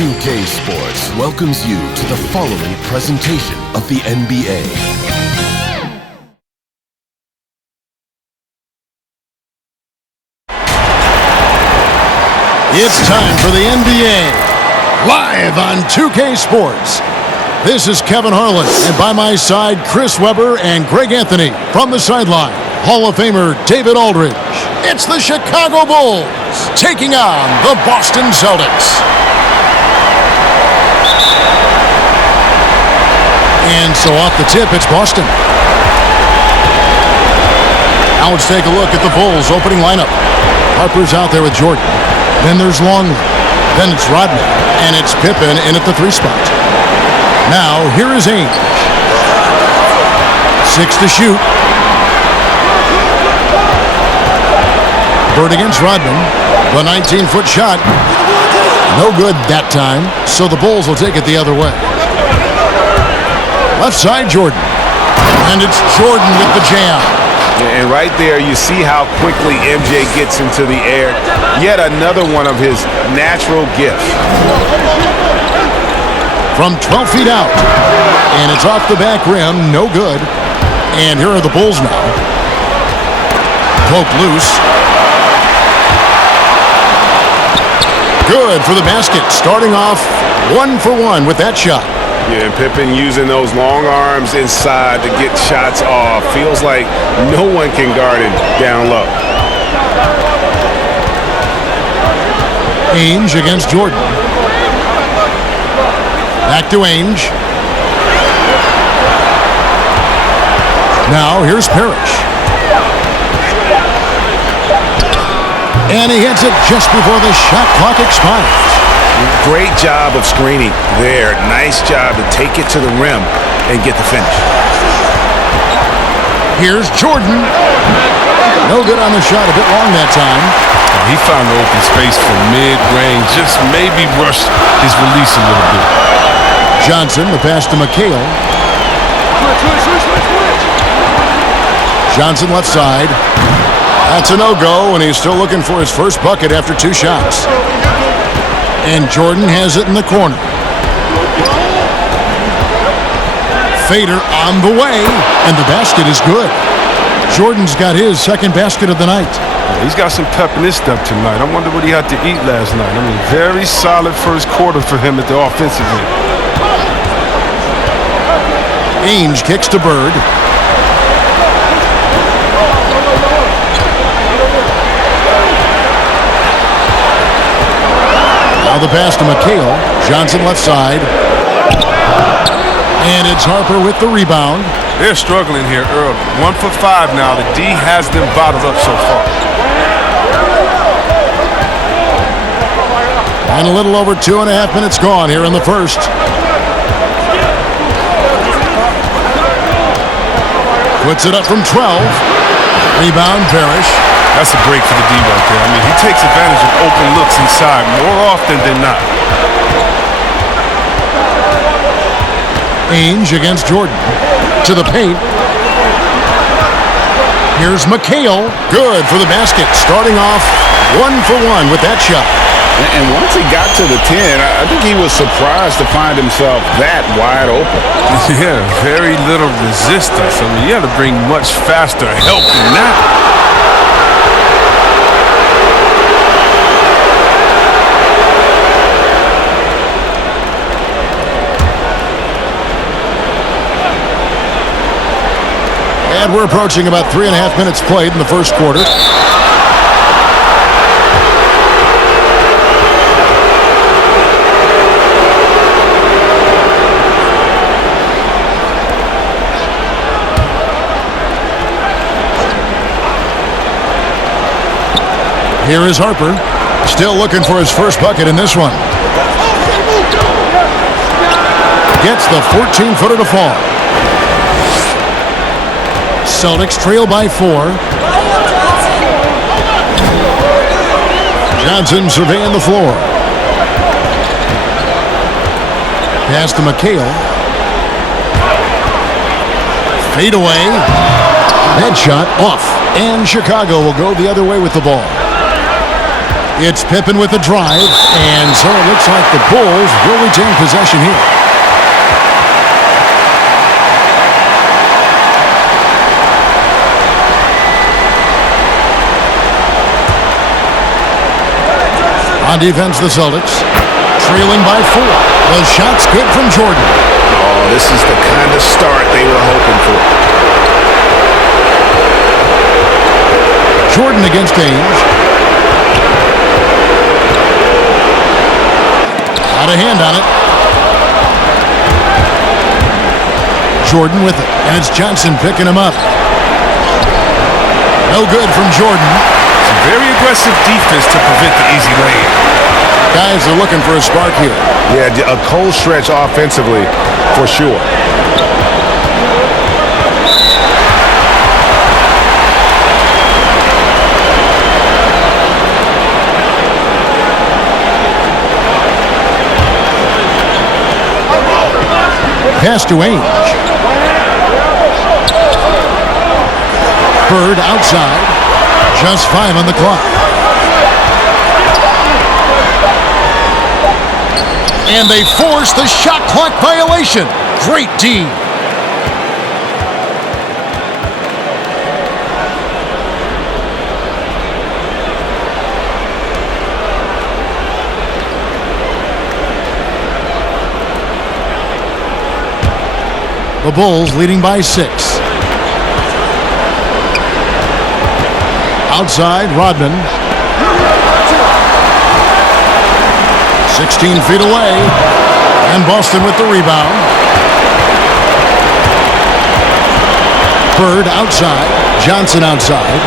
NBA2K Sports welcomes you to the following presentation of the NBA. It's time for the NBA, live on 2K Sports. This is Kevin Harlan, and by my side, Chris Webber and Greg Anthony. From the sideline, Hall of Famer David Aldridge. It's the Chicago Bulls taking on the Boston Celtics. And so off the tip, it's Boston. Now let's take a look at the Bulls' opening lineup. Harper's out there with Jordan. Then there's Longley. Then it's Rodman. And it's Pippen in at the 3 spot. Now, here is Ainge. 6 to shoot. Bird against Rodman. The 19-foot shot. No good that time, so the Bulls will take it the other way. Left side, Jordan. And it's Jordan with the jam. And right there, you see how quickly MJ gets into the air. Yet another one of his natural gifts. From 12 feet out. And it's off the back rim. No good. And here are the Bulls now. Poke loose. Good for the basket. Starting off 1 for 1 with that shot. Yeah, and Pippen using those long arms inside to get shots off. Feels like no one can guard him down low. Ainge against Jordan. Back to Ainge. Now here's Parrish. And he hits it just before the shot clock expires. Great job of screening there. Nice job to take it to the rim and get the finish. Here's Jordan. No good on the shot. A bit long that time. He found the open space for mid-range. Just maybe rushed his release a little bit. Johnson, the pass to McHale. Johnson left side. That's a no-go, and he's still looking for his first bucket after 2 shots. And Jordan has it in the corner. Fader on the way, and the basket is good. Jordan's got his second basket of the night. Yeah, he's got some pep in his step tonight. I wonder what he had to eat last night. I mean, very solid first quarter for him at the offensive end. Ainge kicks to Bird. Now the pass to McHale. Johnson left side. And it's Harper with the rebound. They're struggling here early. 1 for 5 now. The D has them bottled up so far. And a little over 2.5 minutes gone here in the first. Puts it up from 12. Rebound, Parrish. That's a break for the D right there. I mean, he takes advantage of open looks inside more often than not. Ainge against Jordan. To the paint. Here's McHale. Good for the basket. Starting off 1 for 1 with that shot. And once he got to the 10, I think he was surprised to find himself that wide open. Yeah, very little resistance. I mean, you had to bring much faster help than that. And we're approaching about 3.5 minutes played in the first quarter. Here is Harper, still looking for his first bucket in this one. Gets the 14-footer to fall. Celtics trail by 4. Johnson surveying the floor. Pass to McHale. Fade away. Head shot off. And Chicago will go the other way with the ball. It's Pippen with the drive, and so it looks like the Bulls will retain possession here. On defense, the Celtics trailing by 4. The shot's good from Jordan. Oh, this is the kind of start they were hoping for. Jordan against Ainge. Out of hand on it. Jordan with it, and it's Johnson picking him up. No good from Jordan. Some very aggressive defense to prevent the easy lane. Guys are looking for a spark here. Yeah, a cold stretch offensively for sure. Pass to Ainge. Bird outside. Just 5 on the clock. And they force the shot clock violation. Great D. The Bulls leading by 6. Outside, Rodman. 16 feet away. And Boston with the rebound. Bird outside. Johnson outside.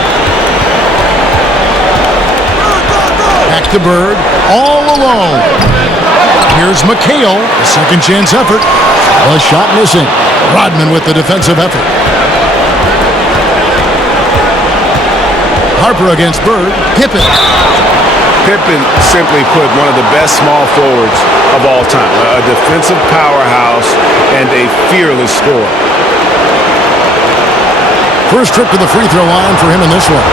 Back to Bird. All alone. Here's McHale. A second chance effort. The shot missing. Rodman with the defensive effort. Harper against Bird. Pippen. Pippen, simply put, one of the best small forwards of all time. A defensive powerhouse and a fearless scorer. First trip to the free throw line for him in this one.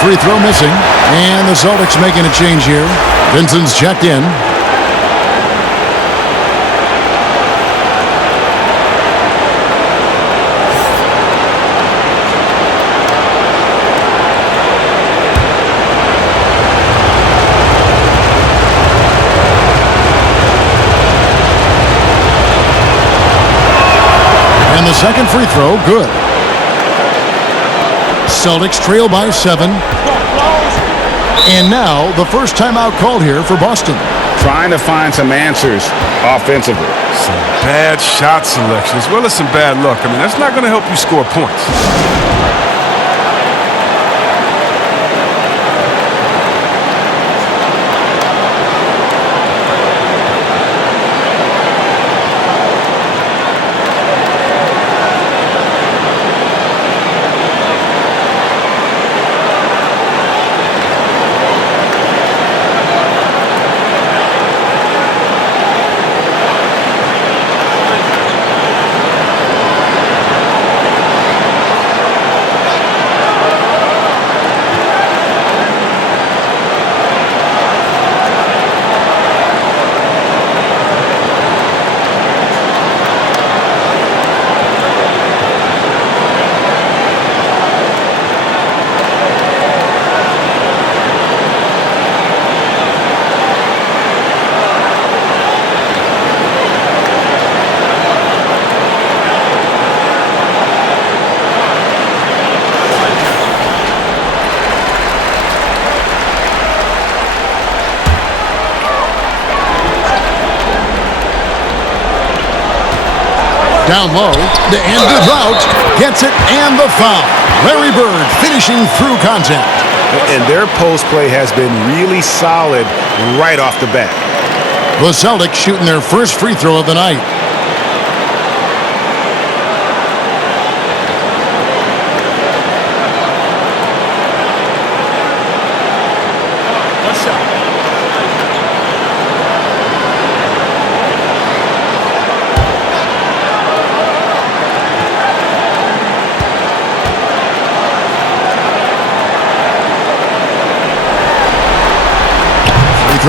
Free throw missing, and the Celtics making a change here. Vincent's checked in. And the second free throw, good. Celtics trail by 7. And now the first timeout called here for Boston. Trying to find some answers offensively. Some bad shot selection as well as some bad luck. I mean, that's not going to help you score points. Down low, the end good route, gets it, and the foul. Larry Bird finishing through contact. And their post play has been really solid right off the bat. The Celtics shooting their first free throw of the night.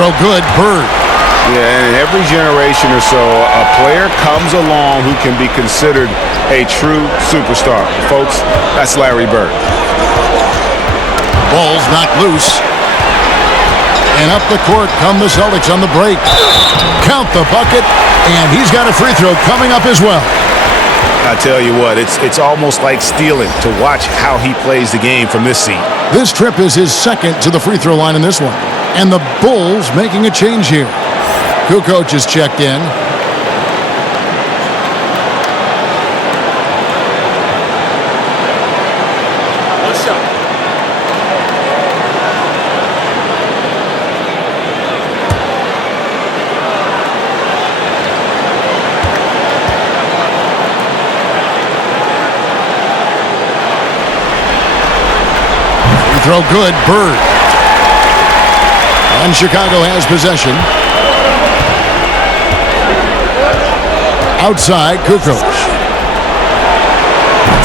throw good. Bird. Yeah, and in every generation or so, a player comes along who can be considered a true superstar. Folks, that's Larry Bird. Ball's knocked loose. And up the court come the Celtics on the break. Count the bucket, and he's got a free throw coming up as well. I tell you what, it's almost like stealing to watch how he plays the game from this seat. This trip is his second to the free throw line in this one. And the Bulls making a change here. Kukoc is checked in. Free throw good. Bird. And Chicago has possession. Outside, Kukoc.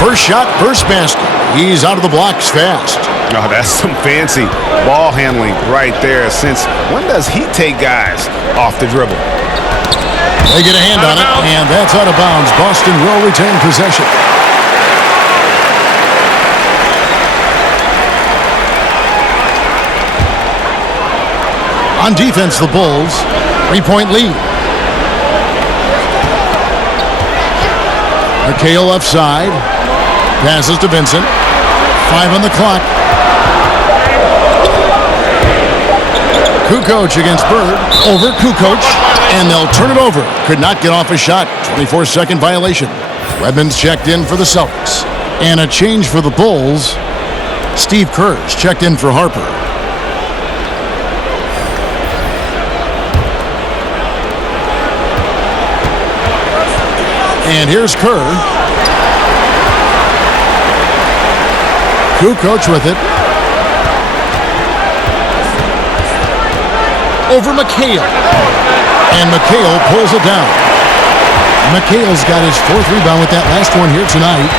First shot, first basket. He's out of the blocks fast. Oh, that's some fancy ball handling right there. Since when does he take guys off the dribble? They get a hand on it, and that's out of bounds. Boston will retain possession. On defense, the Bulls, 3-point lead. McHale left side. Passes to Vincent. 5 on the clock. Kukoc against Bird. Over Kukoc. And they'll turn it over. Could not get off a shot. 24-second violation. Redmond's checked in for the Celtics. And a change for the Bulls. Steve Kerr's checked in for Harper. And here's Kerr. Kukoc with it. Over McHale. And McHale pulls it down. McHale's got his 4th rebound with that last one here tonight.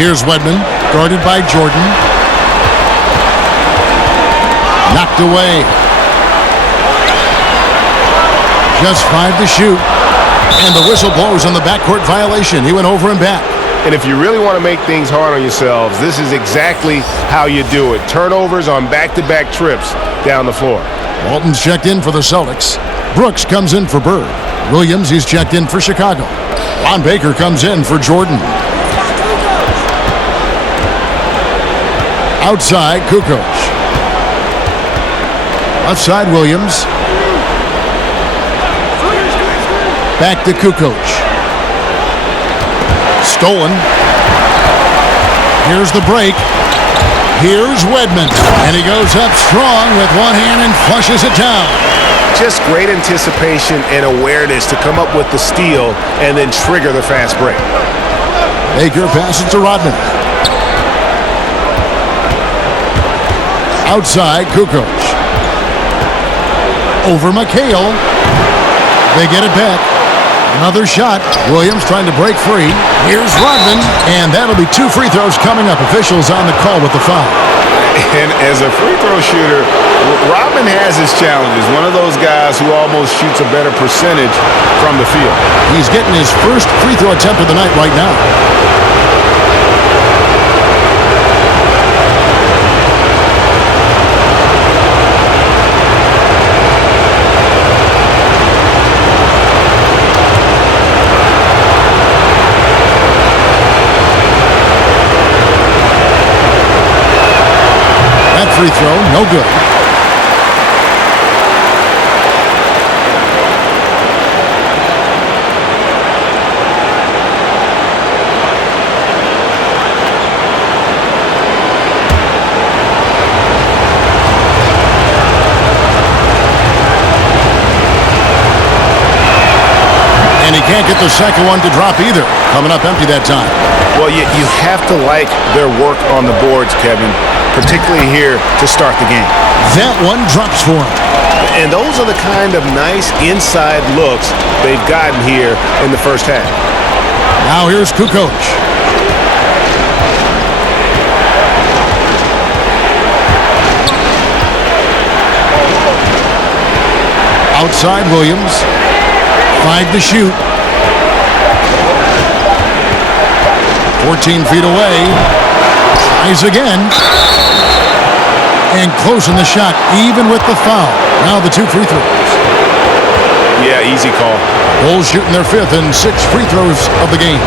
Here's Wedman, guarded by Jordan. Knocked away. Just 5 to shoot. And the whistle blows on the backcourt violation. He went over and back. And if you really want to make things hard on yourselves, this is exactly how you do it. Turnovers on back-to-back trips down the floor. Walton's checked in for the Celtics. Brooks comes in for Bird. Williams, he's checked in for Chicago. Ron Baker comes in for Jordan. Outside, Kukoc. Left side, Williams. Back to Kukoc. Stolen. Here's the break. Here's Wedman. And he goes up strong with one hand and flushes it down. Just great anticipation and awareness to come up with the steal and then trigger the fast break. Baker passes to Rodman. Outside, Kukoc. Over McHale. They get it back. Another shot. Williams trying to break free. Here's Rodman. And that'll be 2 free throws coming up. Officials on the call with the foul. And as a free throw shooter, Rodman has his challenges. One of those guys who almost shoots a better percentage from the field. He's getting his first free throw attempt of the night right now. Free throw, no good. And he can't get the second one to drop either. Coming up empty that time. Well, you have to like their work on the boards, Kevin, particularly here to start the game. That one drops for him. And those are the kind of nice inside looks they've gotten here in the first half. Now here's Kukoc. Outside Williams. 5 to shoot. 14 feet away. Tries again. And closing the shot, even with the foul. Now the 2 free throws. Yeah, easy call. Bulls shooting their 5th and 6th free throws of the game.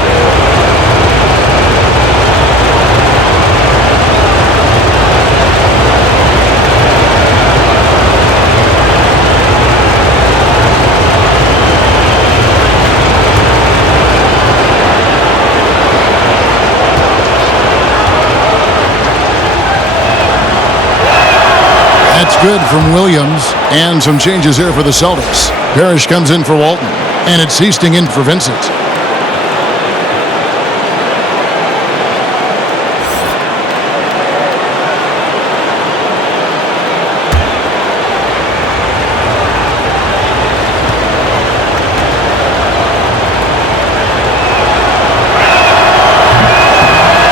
That's good from Williams. And some changes here for the Celtics. Parrish comes in for Walton. And it's Easting in for Vincent.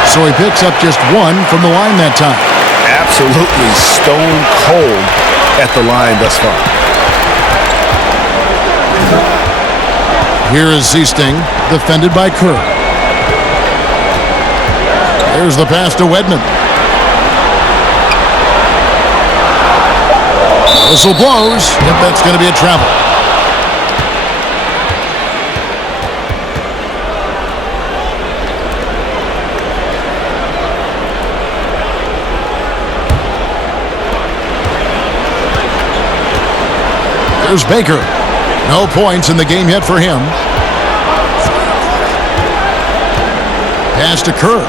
So he picks up just 1 from the line that time. Absolutely stone cold at the line thus far. Here is Easting, defended by Kerr. There's the pass to Wedman. Whistle blows, if that's going to be a travel. There's Baker. No points in the game yet for him. Pass to Kerr.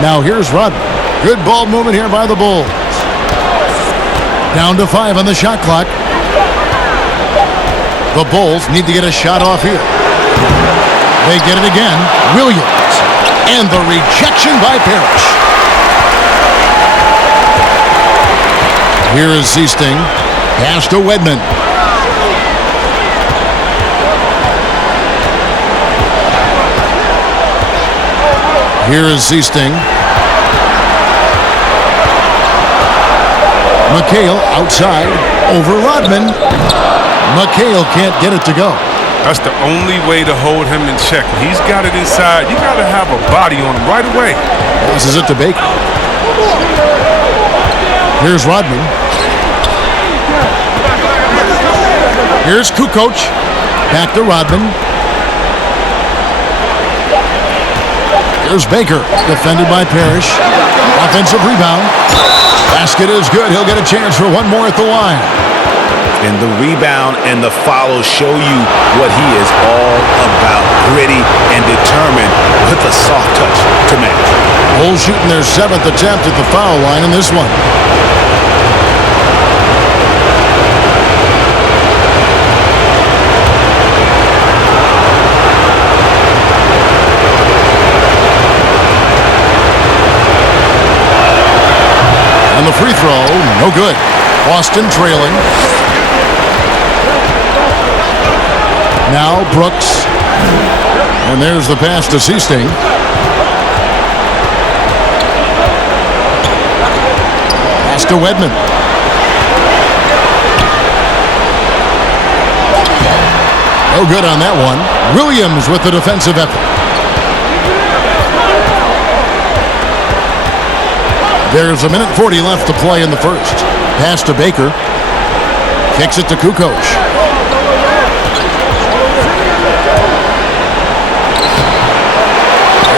Now here's Rodman. Good ball movement here by the Bulls. Down to 5 on the shot clock. The Bulls need to get a shot off here. They get it again. Williams. And the rejection by Parrish. Here is Easting. Pass to Wedman. Here is Easting. McHale outside. Over Rodman. McHale can't get it to go. That's the only way to hold him in check. He's got it inside. You got to have a body on him right away. Passes it to Baker. Here's Rodman. Here's Kukoc. Back to Rodman. Here's Baker. Defended by Parrish. Offensive rebound. Basket is good. He'll get a chance for one more at the line. And the rebound and the follow show you what he is all about. Gritty and determined with a soft touch to match. Bulls shooting their 7th attempt at the foul line in this one. And the free throw, no good. Boston trailing. Now Brooks. And there's the pass to Easting. Pass to Wedman. No good on that one. Williams with the defensive effort. There's 1:40 left to play in the first. Pass to Baker. Kicks it to Kukoc.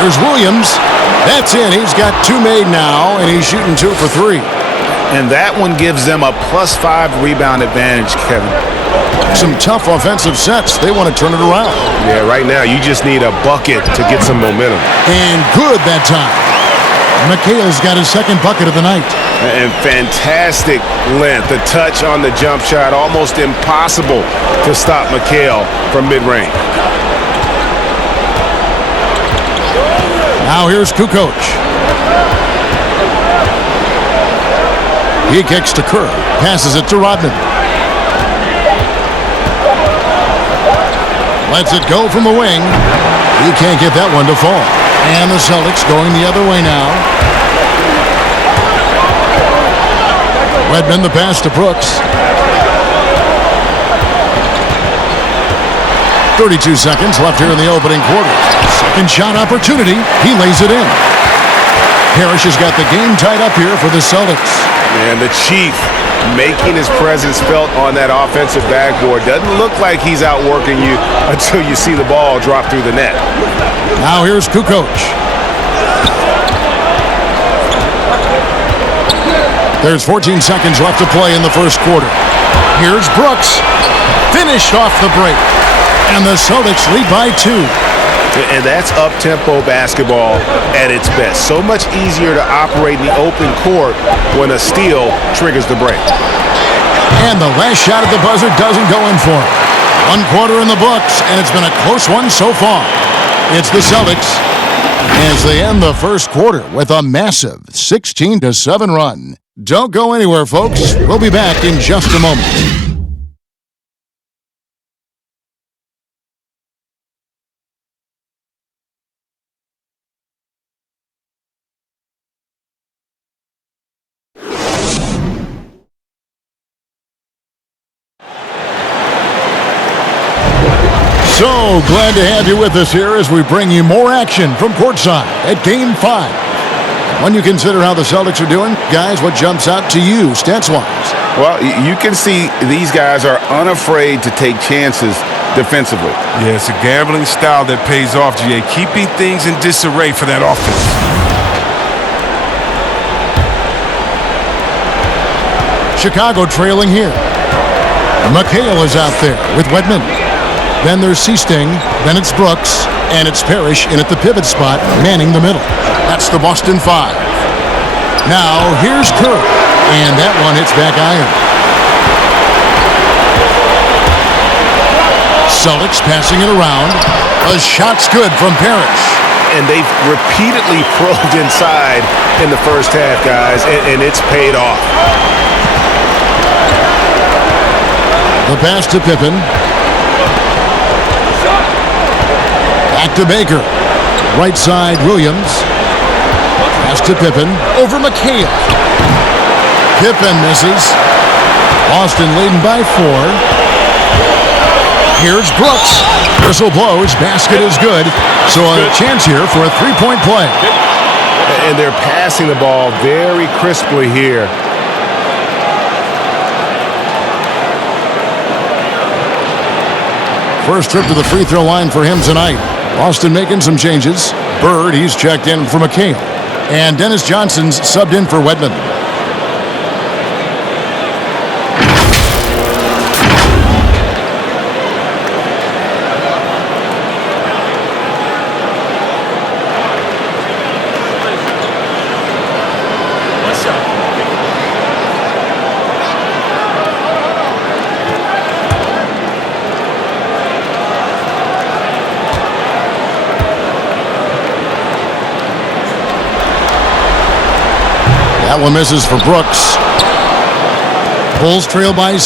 There's Williams. That's in. He's got 2 made now, and he's shooting 2 for 3. And that one gives them a +5 rebound advantage, Kevin. Some tough offensive sets. They want to turn it around. Yeah, right now you just need a bucket to get some momentum. And good that time. McHale's got his 2nd bucket of the night. And fantastic length. The touch on the jump shot, almost impossible to stop McHale from mid-range. Now here's Kukoc. He kicks to Kerr. Passes it to Rodman. Lets it go from the wing. He can't get that one to fall. And the Celtics going the other way now. Redmond the pass to Brooks. 32 seconds left here in the opening quarter. Second shot opportunity. He lays it in. Parrish has got the game tied up here for the Celtics. And the Chief making his presence felt on that offensive backboard. Doesn't look like he's outworking you until you see the ball drop through the net. Now here's Kukoc. There's 14 seconds left to play in the first quarter. Here's Brooks. Finished off the break. And the Celtics lead by 2. And that's up-tempo basketball at its best. So much easier to operate in the open court when a steal triggers the break. And the last shot at the buzzer doesn't go in for him. 1 quarter in the books, and it's been a close one so far. It's the Celtics as they end the first quarter with a massive 16-7 run. Don't go anywhere, folks. We'll be back in just a moment. So glad to have you with us here as we bring you more action from courtside at Game 5. When you consider how the Celtics are doing, guys, what jumps out to you stats-wise? Well, you can see these guys are unafraid to take chances defensively. Yeah, it's a gambling style that pays off, GA, keeping things in disarray for that offense. Chicago trailing here. McHale is out there with Wedman. Then there's Seasting, then it's Brooks, and it's Parrish in at the pivot spot, manning the middle. That's the Boston 5. Now, here's Kerr, and that one hits back iron. Celtics passing it around. A shot's good from Parrish. And they've repeatedly probed inside in the first half, guys, and it's paid off. The pass to Pippen. Back to Baker. Right side, Williams. Pass to Pippen. Over McHale. Pippen misses. Boston leading by 4. Here's Brooks. Whistle blows. Basket is good. So a chance here for a three-point play. And they're passing the ball very crisply here. First trip to the free throw line for him tonight. Boston making some changes. Bird, he's checked in for McHale. And Dennis Johnson's subbed in for Wedman. That one misses for Brooks. Bulls trail by 6.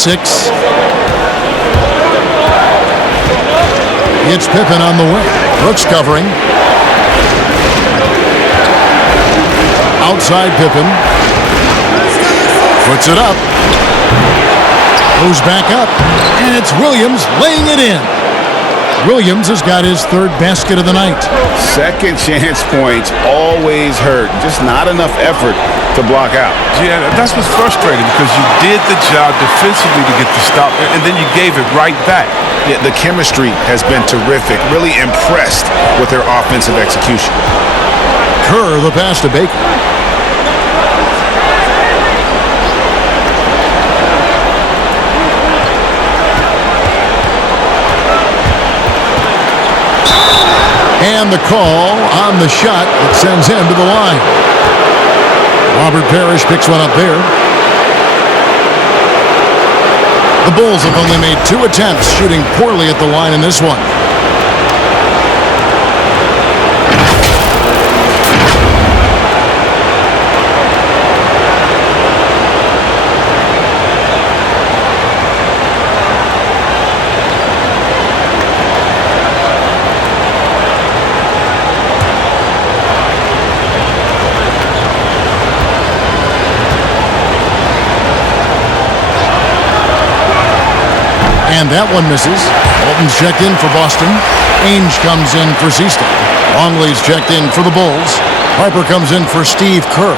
It's Pippen on the wing. Brooks covering. Outside Pippen. Puts it up. Goes back up. And it's Williams laying it in. Williams has got his 3rd basket of the night. Second chance points always hurt. Just not enough effort to block out. Yeah, that's what's frustrating because you did the job defensively to get the stop, and then you gave it right back. Yeah, the chemistry has been terrific. Really impressed with their offensive execution. Kerr, the pass to Baker. And the call on the shot that sends him to the line. Robert Parrish picks one up there. The Bulls have only made 2 attempts, shooting poorly at the line in this one. And that one misses. Walton's checked in for Boston. Ainge comes in for Zista. Longley's checked in for the Bulls. Harper comes in for Steve Kerr.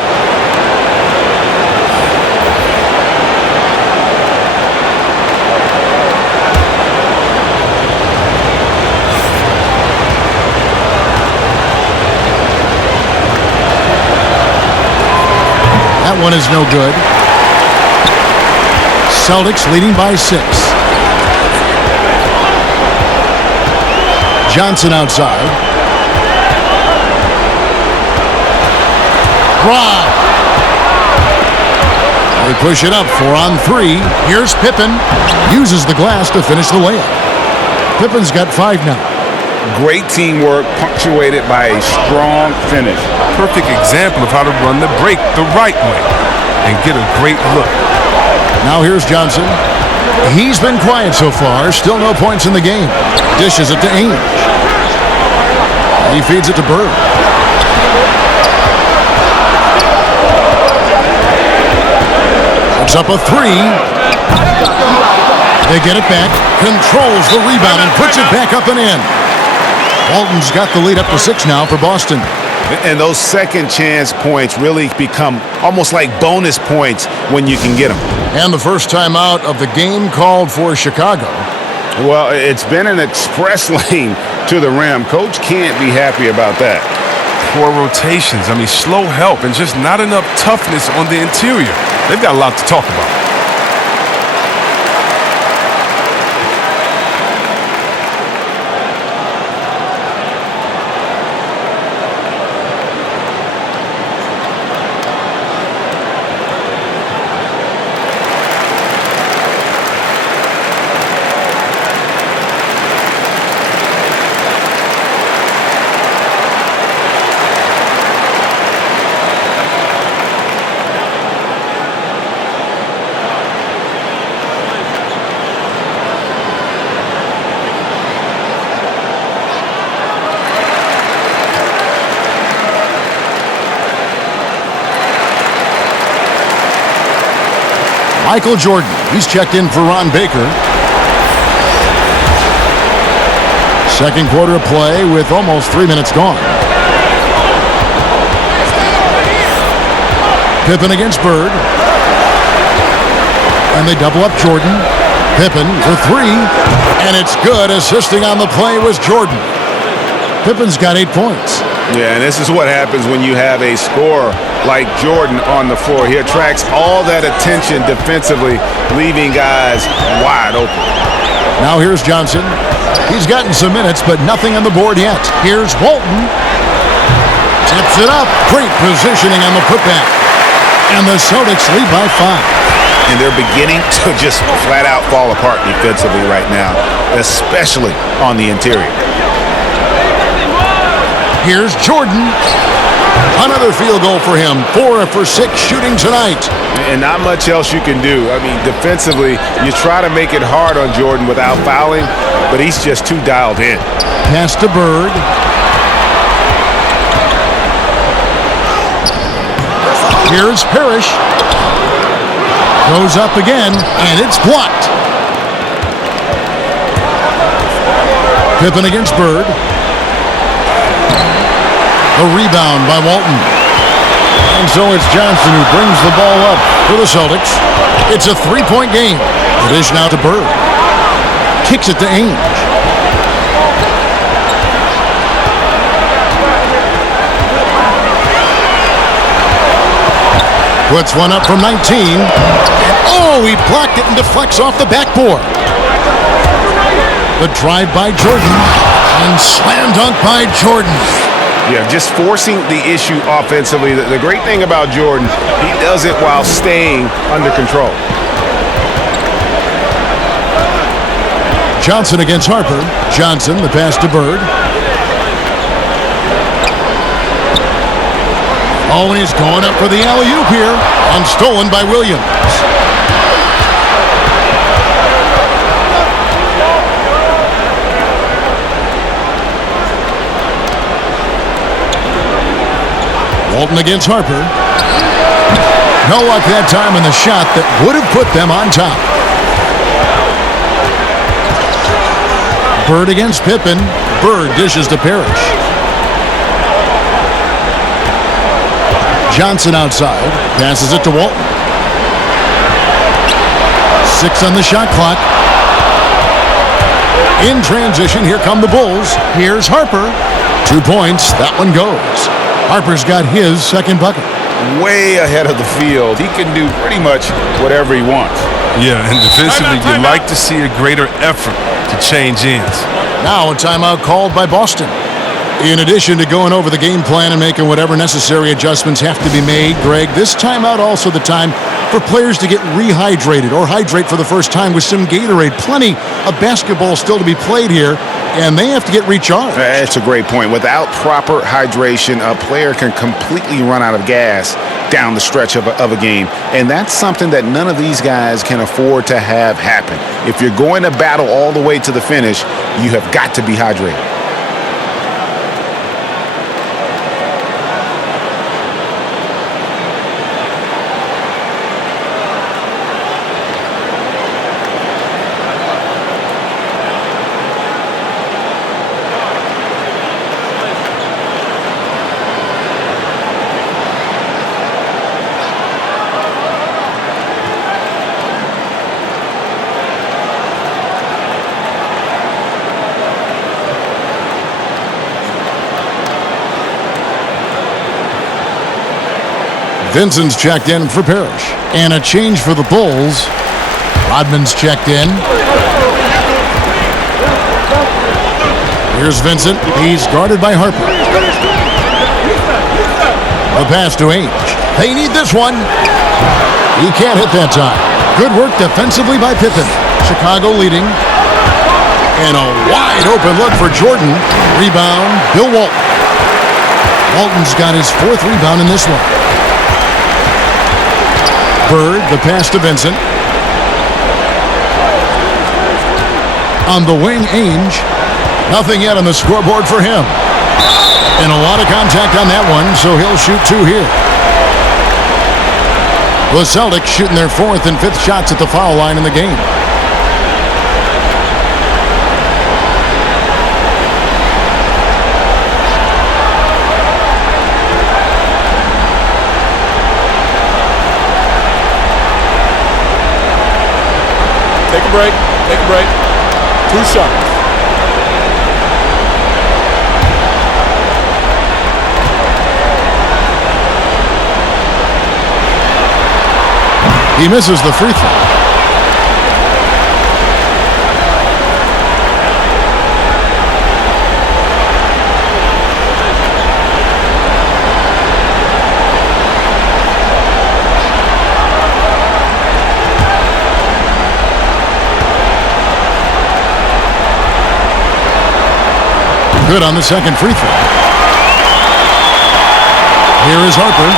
That one is no good. Celtics leading by 6. Johnson outside. Drive. They push it up 4-on-3. Here's Pippen. Uses the glass to finish the layup. Pippen's got 5 now. Great teamwork punctuated by a strong finish. Perfect example of how to run the break the right way and get a great look. Now here's Johnson. He's been quiet so far. Still no points in the game. Dishes it to Ainge. He feeds it to Bird. Puts up a 3. They get it back. Controls the rebound and puts it back up and in. Walton's got the lead up to 6 now for Boston. And those second chance points really become almost like bonus points when you can get them. And the first time out of the game called for Chicago. Well, it's been an express lane to the rim. Coach can't be happy about that. Poor rotations. I mean, slow help and just not enough toughness on the interior. They've got a lot to talk about. Michael Jordan. He's checked in for Ron Baker. Second quarter of play with almost 3 minutes gone. Pippen against Bird. And they double up Jordan. Pippen for 3. And it's good. Assisting on the play was Jordan. Pippen's got 8 points. Yeah, and this is what happens when you have a scorer like Jordan on the floor. He attracts all that attention defensively, leaving guys wide open. Now here's Johnson. He's gotten some minutes, but nothing on the board yet. Here's Walton. Tips it up. Great positioning on the putback. And the Celtics lead by 5. And they're beginning to just flat out fall apart defensively right now, especially on the interior. Here's Jordan. Another field goal for him. 4 for 6 shooting tonight. And not much else you can do. I mean, defensively, you try to make it hard on Jordan without fouling, but he's just too dialed in. Pass to Bird. Here's Parrish. Goes up again, and it's blocked. Pippen against Bird. A rebound by Walton. And so it's Johnson who brings the ball up for the Celtics. It's a 3-point game. The dish now to Bird. Kicks it to Ainge. Puts one up from 19. And oh, he blocked it and deflects off the backboard. The drive by Jordan. And slam dunk by Jordan. Yeah, just forcing the issue offensively. The great thing about Jordan, he does it while staying under control. Johnson against Harper. Johnson, the pass to Bird. Oh, and he's going up for the alley-oop here. And stolen by Williams. Walton against Harper. No luck that time in the shot that would have put them on top. Bird against Pippen. Bird dishes to Parrish. Johnson outside. Passes it to Walton. 6 on the shot clock. In transition, here come the Bulls. Here's Harper. 2 points. That one goes. Harper's got his second bucket. Way ahead of the field. He can do pretty much whatever he wants. Yeah, and defensively, you like to see a greater effort to change ends. Now a timeout called by Boston. In addition to going over the game plan and making whatever necessary adjustments have to be made, Greg, this timeout also the time for players to get rehydrated or hydrate for the first time with some Gatorade. Plenty of basketball still to be played here, and they have to get recharged. That's a great point. Without proper hydration, a player can completely run out of gas down the stretch of a game, and that's something that none of these guys can afford to have happen. If you're going to battle all the way to the finish, you have got to be hydrated. Vincent's checked in for Parrish. And a change for the Bulls. Rodman's checked in. Here's Vincent. He's guarded by Harper. The pass to Ainge. They need this one. He can't hit that time. Good work defensively by Pippen. Chicago leading. And a wide open look for Jordan. Rebound, Bill Walton. Walton's got his 4th rebound in this one. Bird, the pass to Vincent. On the wing, Ainge. Nothing yet on the scoreboard for him. And a lot of contact on that one, so he'll shoot 2 here. The Celtics shooting their 4th and 5th shots at the foul line in the game. Take a break. 2 shots. He misses the free throw. Good on the second free throw. Here is Harper.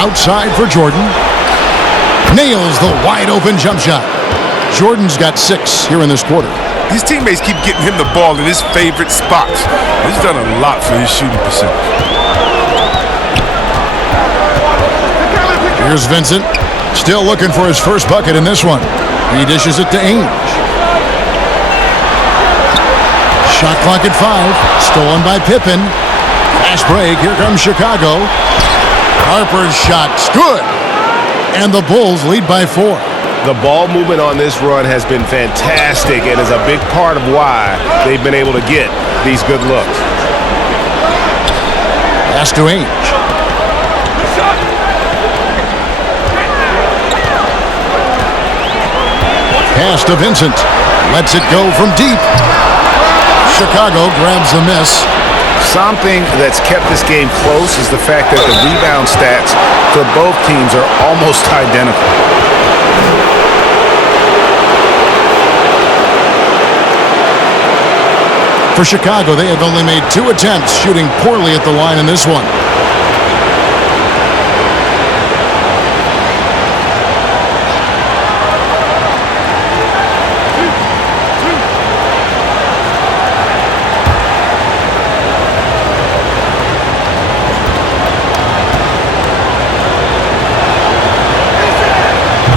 Outside for Jordan. Nails the wide open jump shot. Jordan's got 6 here in this quarter. His teammates keep getting him the ball in his favorite spots. He's done a lot for his shooting percentage. Here's Vincent. Still looking for his first bucket in this one. He dishes it to Ainge. Shot clock at 5. Stolen by Pippen. Fast break. Here comes Chicago. Harper's shot's good. And the Bulls lead by 4. The ball movement on this run has been fantastic and is a big part of why they've been able to get these good looks. Pass to Ainge. Pass to Vincent. Lets it go from deep. Chicago grabs the miss. Something that's kept this game close is the fact that the rebound stats for both teams are almost identical. For Chicago, they have only made 2 attempts, shooting poorly at the line in this one.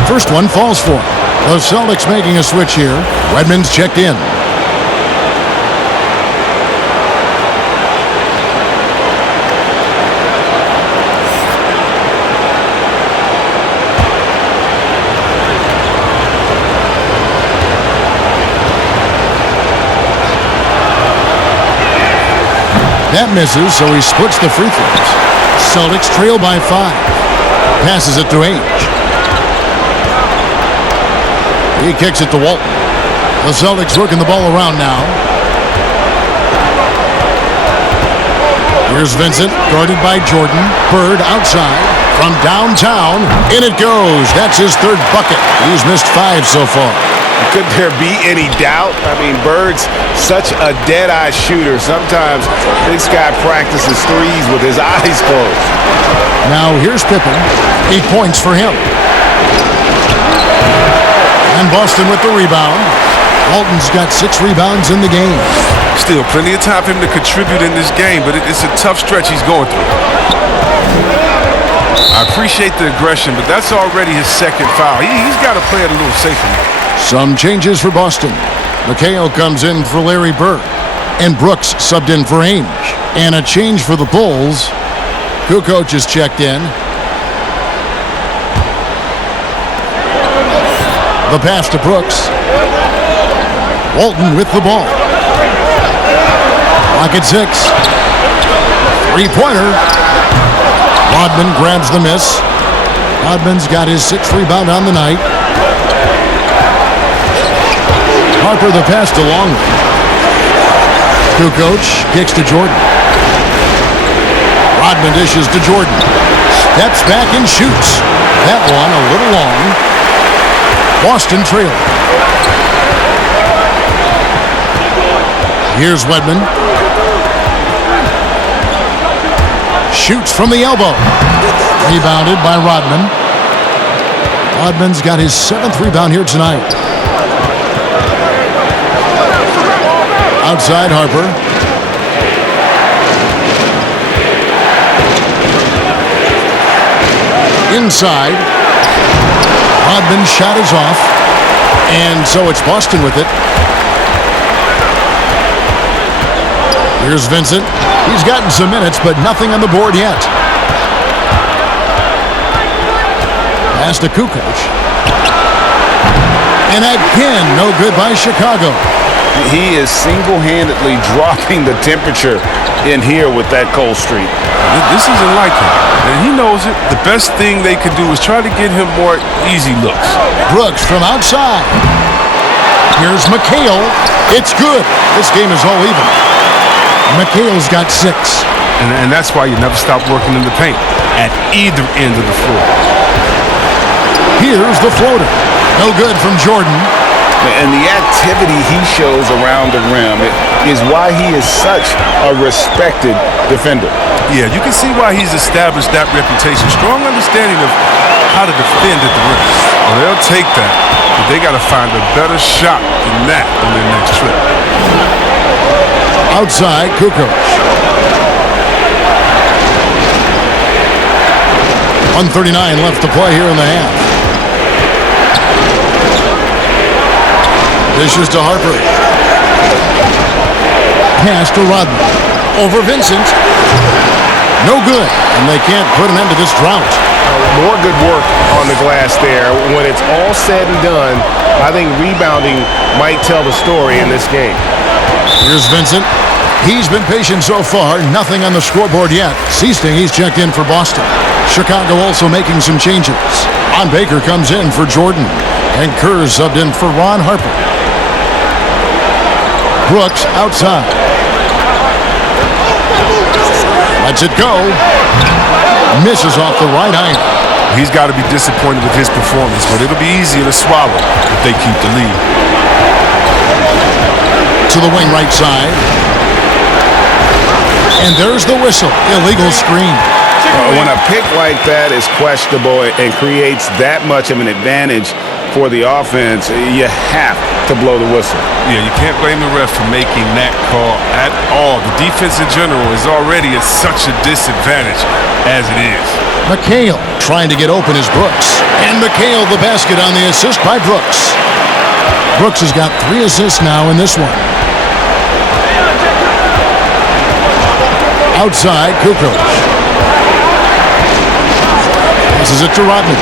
First one falls for him. The Celtics making a switch here. Wedman's checked in. That misses, so he splits the free throws. Celtics trail by 5. Passes it to Ainge. He kicks it to Walton. The Celtics working the ball around now. Here's Vincent, guarded by Jordan. Bird outside. From downtown, in it goes. That's his third bucket. He's missed 5 so far. Could there be any doubt? I mean, Bird's such a dead-eye shooter. Sometimes this guy practices threes with his eyes closed. Now here's Pippen. 8 points for him. And Boston with the rebound. Walton's got 6 rebounds in the game. Still plenty of time for him to contribute in this game, but it's a tough stretch he's going through. I appreciate the aggression, but that's already his second foul. He's got to play it a little safer. Some changes for Boston. McHale comes in for Larry Bird. And Brooks subbed in for Ainge. And a change for the Bulls. Kukoc is checked in. The pass to Brooks. Walton with the ball. Clock at 6. Three-pointer. Rodman grabs the miss. Rodman's got his 6th rebound on the night. Harper the pass to Longley. Kukoc kicks to Jordan. Rodman dishes to Jordan. Steps back and shoots. That one a little long. Boston trailing. Here's Wedman. Shoots from the elbow. Rebounded by Rodman. Rodman's got his 7th rebound here tonight. Outside Harper. Inside. Rodman's shot is off. And so it's Boston with it. Here's Vincent. He's gotten some minutes, but nothing on the board yet. Pass to Kukoc. And again, no good by Chicago. He is single-handedly dropping the temperature in here with that cold streak. This isn't like him, and he knows it. The best thing they could do is try to get him more easy looks. Brooks from outside. Here's McHale. It's good. This game is all even. McHale's got 6. And that's why you never stop working in the paint at either end of the floor. Here's the floater. No good from Jordan. And the activity he shows around the rim is why he is such a respected defender. Yeah, you can see why he's established that reputation. Strong understanding of how to defend at the rim. Well, they'll take that, but they got to find a better shot than that on their next trip. Outside, Kukoc. 1:39 left to play here in the half. Dishes to Harper. Pass to Rodman. Over Vincent. No good. And they can't put an end to this drought. More good work on the glass there. When it's all said and done, I think rebounding might tell the story in this game. Here's Vincent. He's been patient so far. Nothing on the scoreboard yet. Seasting, he's checked in for Boston. Chicago also making some changes. Ron Baker comes in for Jordan. And Kerr subbed in for Ron Harper. Brooks outside. Lets it go. Misses off the right iron. He's got to be disappointed with his performance, but it'll be easier to swallow if they keep the lead. To the wing right side. And there's the whistle. Illegal screen. When a pick like that is questionable and creates that much of an advantage for the offense, you have to blow the whistle. Yeah, you can't blame the ref for making that call at all. The defense in general is already at such a disadvantage as it is. McHale trying to get open is Brooks. And McHale the basket on the assist by Brooks. Brooks has got 3 assists now in this one. Outside, Kukoc. Passes it to Rodman.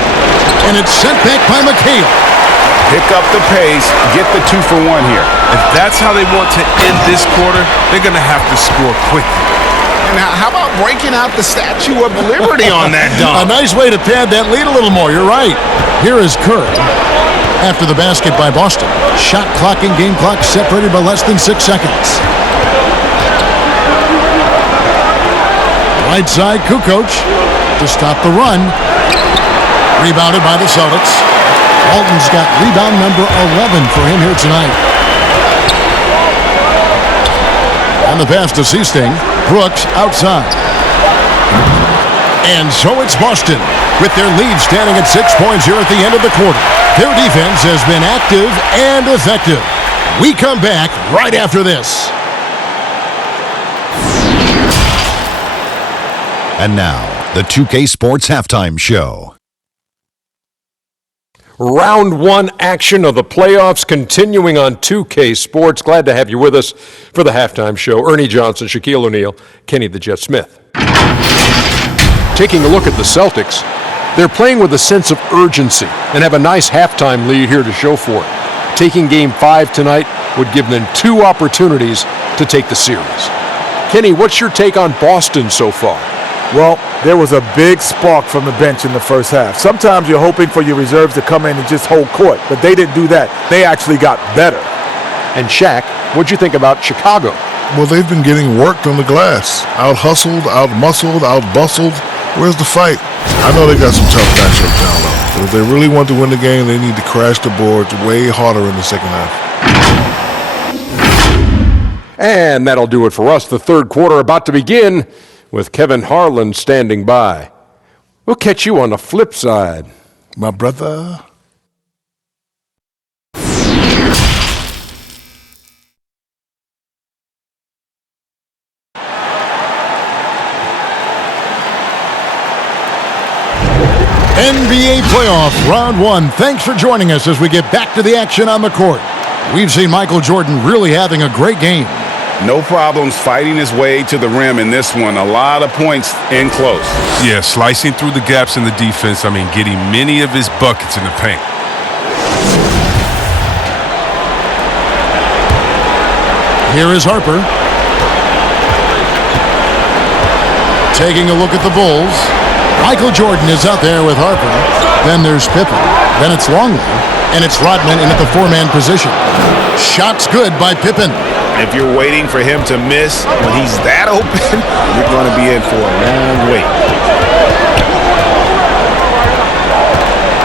And it's sent back by McHale. Pick up the pace, get the 2 for 1 here. If that's how they want to end this quarter, they're going to have to score quickly. And how about breaking out the Statue of Liberty on that dunk? A nice way to pad that lead a little more. You're right. Here is Kerr. After the basket by Boston. Shot clock and game clock separated by less than 6 seconds. Right side, Kukoc to stop the run. Rebounded by the Celtics. Walton's got rebound number 11 for him here tonight. On the pass to Seasting. Brooks outside. And so it's Boston with their lead standing at 6 points here at the end of the quarter. Their defense has been active and effective. We come back right after this. And now, the 2K Sports Halftime Show. Round 1 action of the playoffs continuing on 2K Sports. Glad to have you with us for the halftime show. Ernie Johnson, Shaquille O'Neal, Kenny the Jet Smith. Taking a look at the Celtics, they're playing with a sense of urgency and have a nice halftime lead here to show for it. Taking Game 5 tonight would give them 2 opportunities to take the series. Kenny, what's your take on Boston so far? Well, there was a big spark from the bench in the first half. Sometimes you're hoping for your reserves to come in and just hold court, but they didn't do that. They actually got better. And Shaq, what'd you think about Chicago? Well, they've been getting worked on the glass. Out-hustled, out-muscled, out-bustled. Where's the fight? I know they got some tough matchups down low, but if they really want to win the game, they need to crash the boards way harder in the second half. And that'll do it for us. The third quarter about to begin with Kevin Harlan standing by. We'll catch you on the flip side. My brother. NBA playoff round 1. Thanks for joining us as we get back to the action on the court. We've seen Michael Jordan really having a great game. No problems fighting his way to the rim in this one. A lot of points in close. Yeah, slicing through the gaps in the defense. Getting many of his buckets in the paint. Here is Harper. Taking a look at the Bulls. Michael Jordan is out there with Harper. Then there's Pippen. Then it's Longley. And it's Rodman in at the 4-man position. Shot's good by Pippen. If you're waiting for him to miss when he's that open, you're going to be in for a long wait.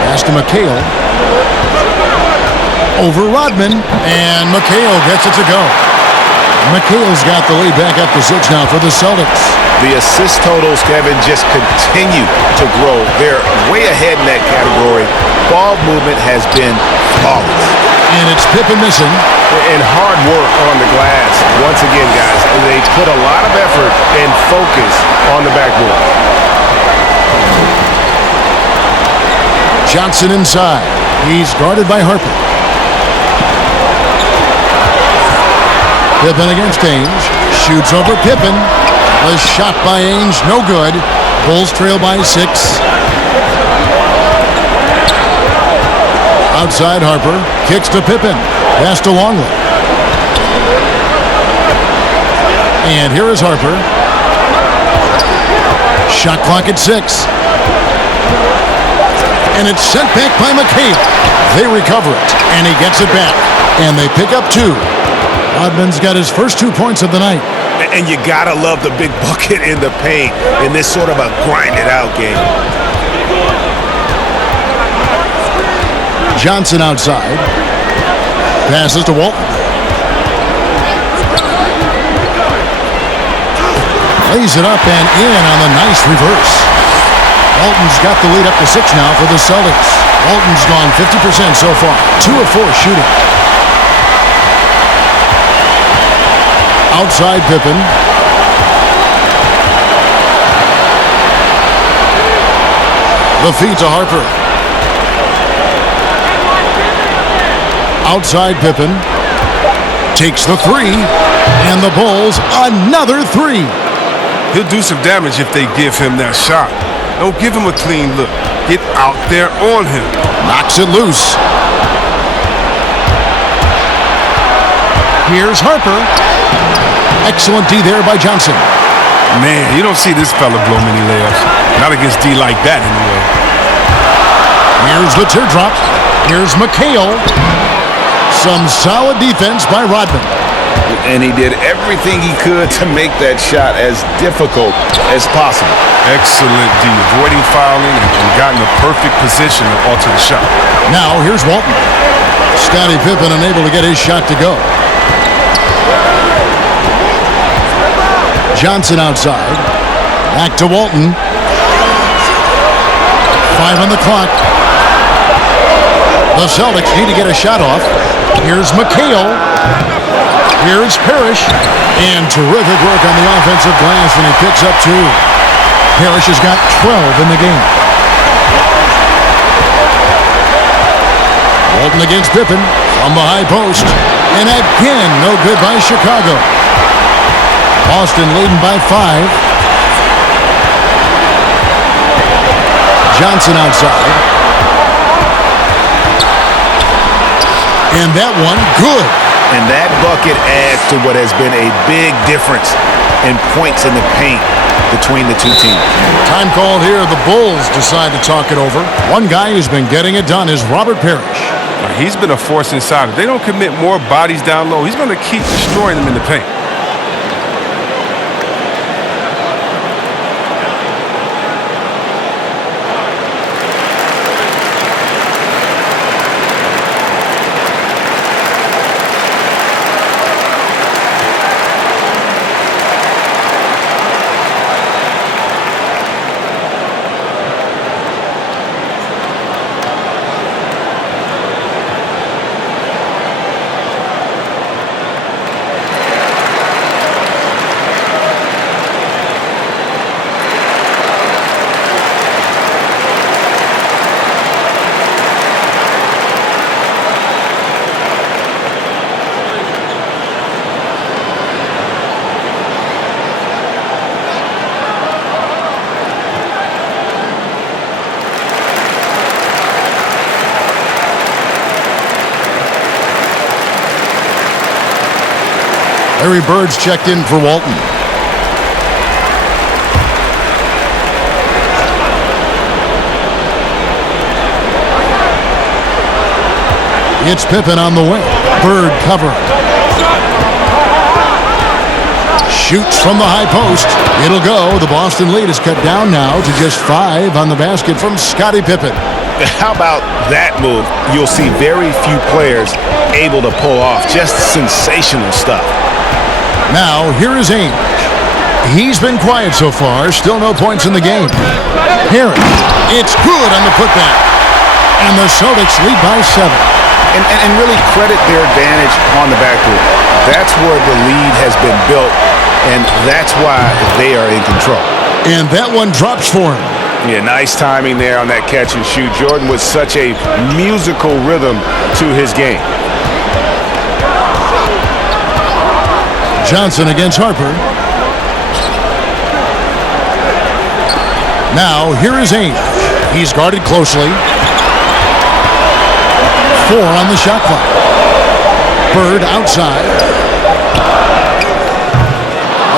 Pass to McHale. Over Rodman. And McHale gets it to go. McHale's got the lead back up to 6 now for the Celtics. The assist totals, Kevin, just continue to grow. They're way ahead in that category. Ball movement has been flawless. And it's Pippen missing. And hard work on the glass. Once again, guys, they put a lot of effort and focus on the backboard. Johnson inside. He's guarded by Harper. Pippen against Ainge. Shoots over Pippen. The shot by Ainge, no good. Bulls trail by 6. Outside Harper. Kicks to Pippen. Pass to Longley. And here is Harper. Shot clock at 6. And it's sent back by McHale. They recover it. And he gets it back. And they pick up 2. Rodman's got his first 2 points of the night. And you gotta love the big bucket in the paint in this sort of a grind-it-out game. Johnson outside. Passes to Walton. Lays it up and in on the nice reverse. Walton's got the lead up to 6 now for the Celtics. Walton's gone 50% so far. 2 of 4 shooting. Outside Pippen. The feed to Harper. Outside Pippen. Takes the three. And the Bulls another three. He'll do some damage if they give him that shot. Don't give him a clean look. Get out there on him. Knocks it loose. Here's Harper. Excellent D there by Johnson. Man, you don't see this fella blow many layups. Not against D like that anyway. Here's the teardrop. Here's McHale. Some solid defense by Rodman. And he did everything he could to make that shot as difficult as possible. Excellent D, avoiding fouling and got in the perfect position to alter the shot. Now here's Walton. Scottie Pippen unable to get his shot to go. Johnson outside. Back to Walton. 5 on the clock. The Celtics need to get a shot off. Here's McHale. Here's Parrish. And terrific work on the offensive glass, and he picks up 2. Parrish has got 12 in the game. Walton against Pippen from the high post. And again, no good by Chicago. Boston leading by 5. Johnson outside. And that one, good. And that bucket adds to what has been a big difference in points in the paint between the two teams. Time called here. The Bulls decide to talk it over. One guy who's been getting it done is Robert Parrish. He's been a force inside. If they don't commit more bodies down low, he's going to keep destroying them in the paint. Larry Bird's checked in for Walton. It's Pippen on the way. Bird covering. Shoots from the high post. It'll go. The Boston lead is cut down now to just 5 on the basket from Scottie Pippen. How about that move? You'll see very few players able to pull off just sensational stuff. Now, here is Ainge. He's been quiet so far. Still no points in the game. Harris. It's good on the putback. And the Celtics lead by 7. And really credit their advantage on the backboard. That's where the lead has been built, and that's why they are in control. And that one drops for him. Yeah, nice timing there on that catch and shoot. Jordan with such a musical rhythm to his game. Johnson against Harper. Now, here is Ainge. He's guarded closely. 4 on the shot clock. Bird outside.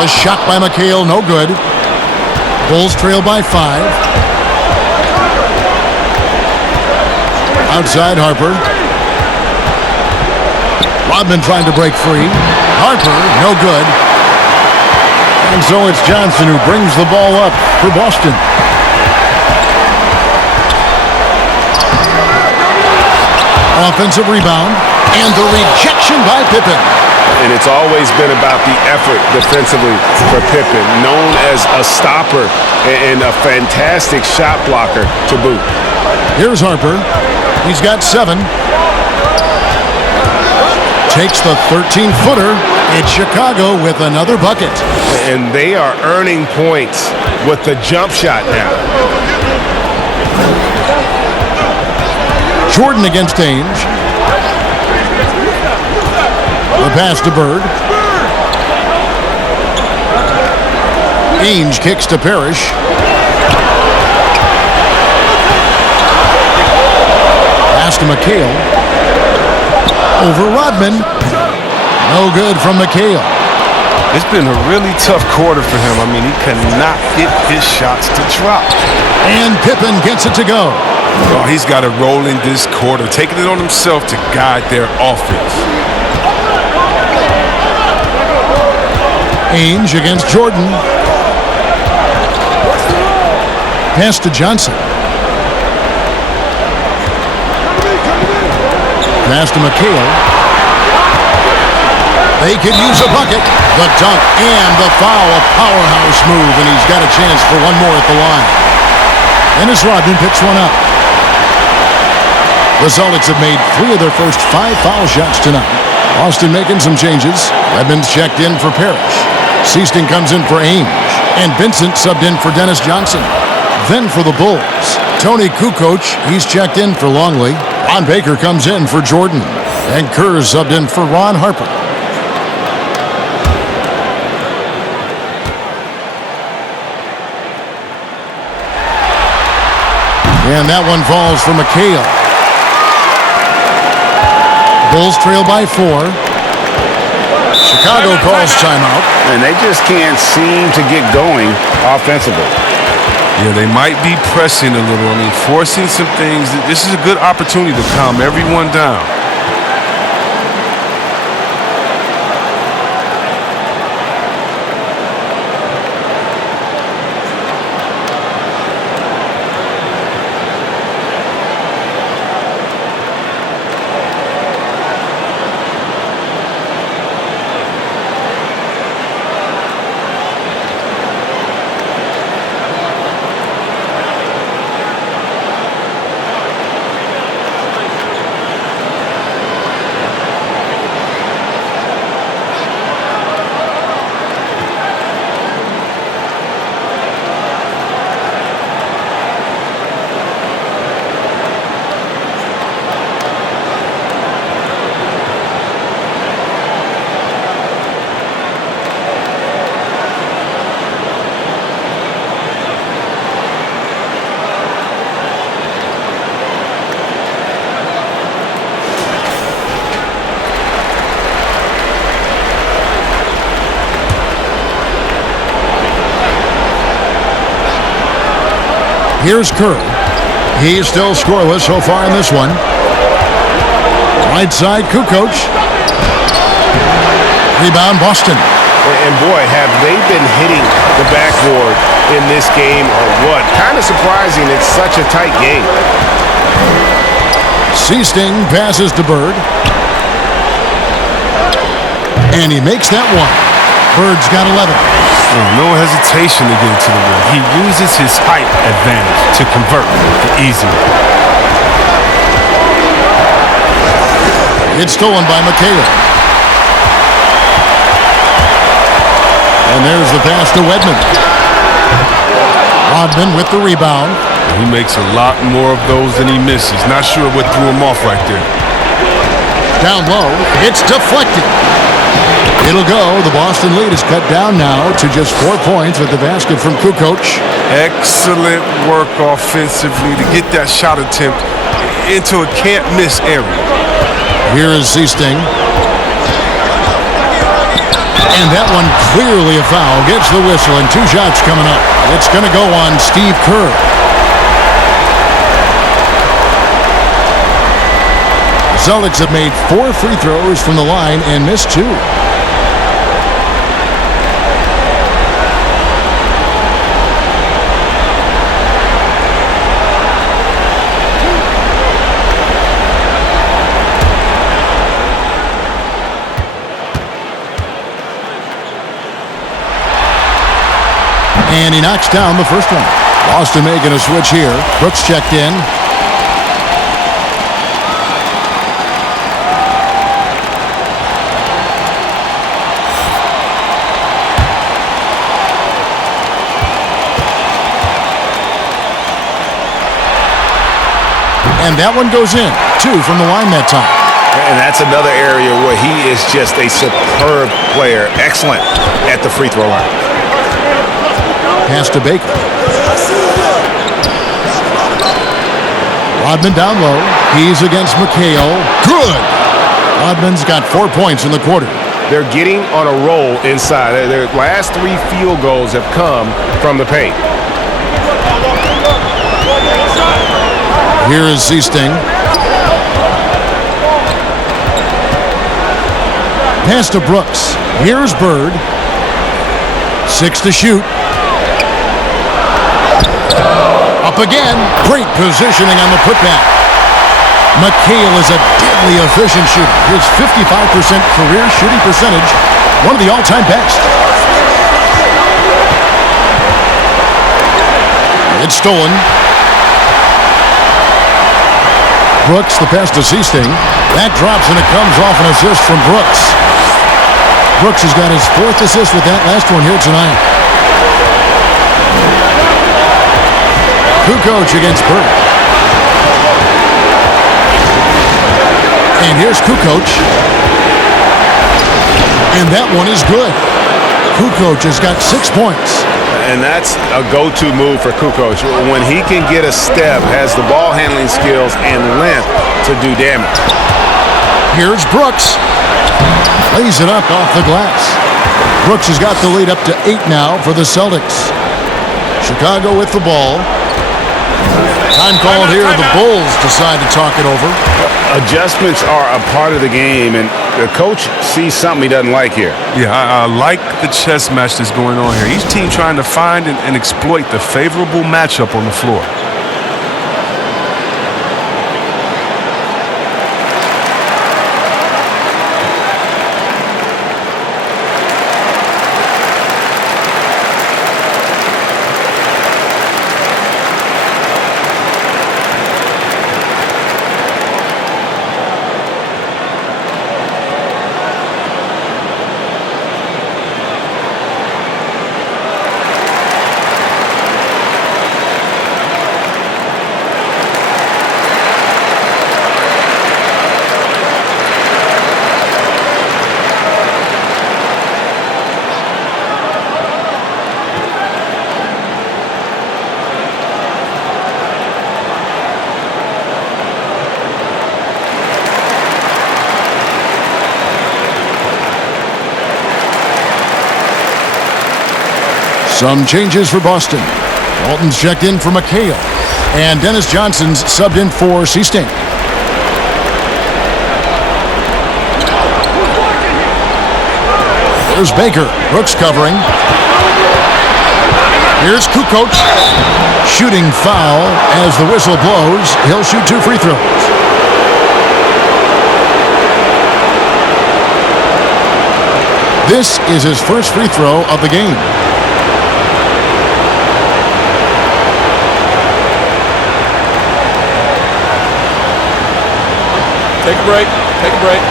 A shot by McHale, no good. Bulls trail by 5. Outside Harper. Rodman trying to break free. Harper, no good. And so it's Johnson who brings the ball up for Boston. Offensive rebound, and the rejection by Pippen. And it's always been about the effort defensively for Pippen, known as a stopper and a fantastic shot blocker to boot. Here's Harper. He's got 7. Takes the 13-footer, It's Chicago with another bucket. And they are earning points with the jump shot now. Jordan against Ainge. The pass to Bird. Ainge kicks to Parrish. Pass to McHale. Over Rodman. No good from McHale. It's been a really tough quarter for him. I mean, he cannot get his shots to drop. And Pippen gets it to go. Oh, he's got to roll in this quarter, taking it on himself to guide their offense. Ainge against Jordan. Pass to Johnson. Pass to McHale. They could use a bucket. The dunk and the foul. A powerhouse move, and he's got a chance for one more at the line. Dennis Rodman picks one up. The Celtics have made 3 of their first 5 foul shots tonight. Austin making some changes. Edmonds checked in for Parrish. Seaston comes in for Ainge. And Vincent subbed in for Dennis Johnson. Then for the Bulls, Tony Kukoc, he's checked in for Longley. Ron Baker comes in for Jordan. And Kerr subbed in for Ron Harper. And that one falls for McHale. Bulls trail by 4. Chicago calls timeout. And they just can't seem to get going offensively. Yeah, they might be pressing a little. I mean, forcing some things. This is a good opportunity to calm everyone down. Here's Kerr. He's still scoreless so far in this one. Right side, Kukoc. Rebound, Boston. And boy, have they been hitting the backboard in this game or what? Kind of surprising. It's such a tight game. Seasting passes to Bird. And he makes that one. Bird's got 11. No hesitation to get into the rim. He uses his height advantage to convert the easy. It's stolen by McHale. And there's the pass to Wedman. Rodman with the rebound. He makes a lot more of those than he misses. Not sure what threw him off right there. Down low. It's deflected. It'll go. The Boston lead is cut down now to just 4 points with the basket from Kukoc. Excellent work offensively to get that shot attempt into a can't-miss area. Here is Seasting. And that one clearly a foul. Gets the whistle and 2 shots coming up. It's going to go on Steve Kerr. The Celtics have made 4 free throws from the line and missed 2. And he knocks down the first one. Boston making a switch here. Brooks checked in. And that one goes in. 2 from the line that time. And that's another area where he is just a superb player. Excellent at the free throw line. Pass to Baker. Rodman down low. He's against McHale. Good. Rodman's got 4 points in the quarter. They're getting on a roll inside. Their last 3 field goals have come from the paint. Here is Seasting. Pass to Brooks. Here's Bird. 6 to shoot. Up again. Great positioning on the putback. McHale is a deadly efficient shooter. His 55% career shooting percentage, one of the all-time best. It's stolen. Brooks, the pass to Seasting. That drops and it comes off an assist from Brooks. Brooks has got his 4th assist with that last one here tonight. Kukoc against Bird. And here's Kukoc. And that one is good. Kukoc has got 6 points. And that's a go-to move for Kukoc. When he can get a step, has the ball handling skills and length to do damage. Here's Brooks. Lays it up off the glass. Brooks has got the lead up to 8 now for the Celtics. Chicago with the ball. Time called here. The Bulls decide to talk it over. Adjustments are a part of the game, and the coach sees something he doesn't like here. Yeah, I like the chess match that's going on here. Each team trying to find and exploit the favorable matchup on the floor. Some changes for Boston. Walton's checked in for McHale. And Dennis Johnson's subbed in for Seasting. There's Baker. Brooks covering. Here's Kukoc. Shooting foul as the whistle blows. He'll shoot 2 free throws. This is his first free throw of the game. Take a break. Take a break.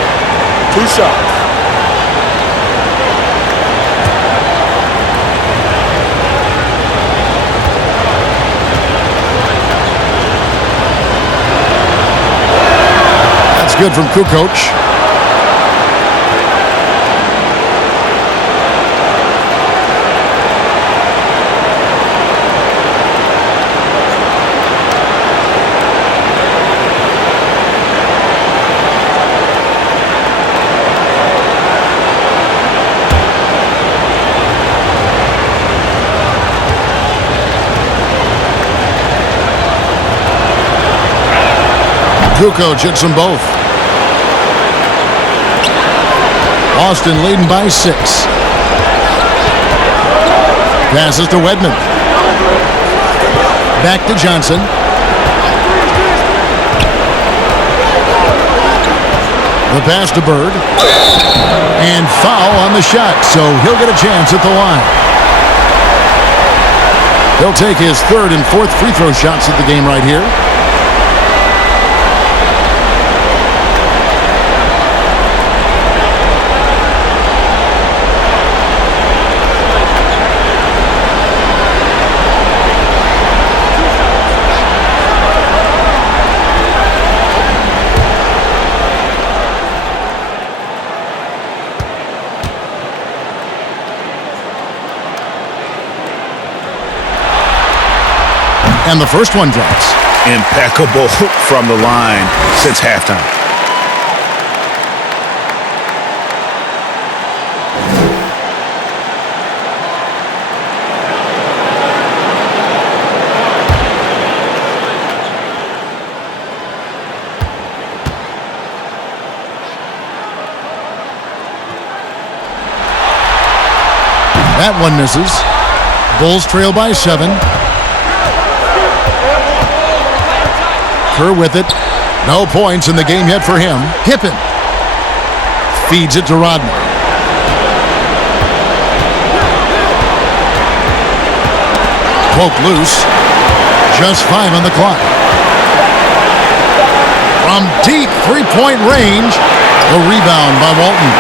2 shots. That's good from Kukoc. Kukoc hits them both. Boston leading by 6. Passes to Wedman. Back to Johnson. The pass to Bird. And foul on the shot, so he'll get a chance at the line. He'll take his 3rd and 4th free throw shots at the game right here. And the first one drops. Impeccable from the line since halftime. That one misses. Bulls trail by 7. Kerr with it. No points in the game yet for him. Pippen feeds it to Rodman. Poke loose. Just 5 on the clock. From deep three-point range, the rebound by Walton.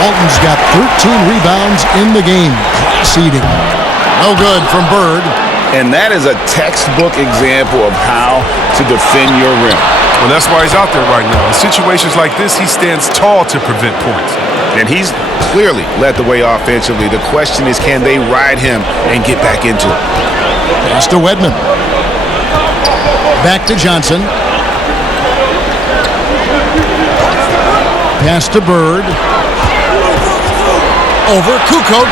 Walton's got 13 rebounds in the game. Class eating. No good from Bird. And that is a textbook example of how to defend your rim. Well, that's why he's out there right now. In situations like this, he stands tall to prevent points. And he's clearly led the way offensively. The question is, can they ride him and get back into it? Pass to Wedman. Back to Johnson. Pass to Bird. Over Kukoc.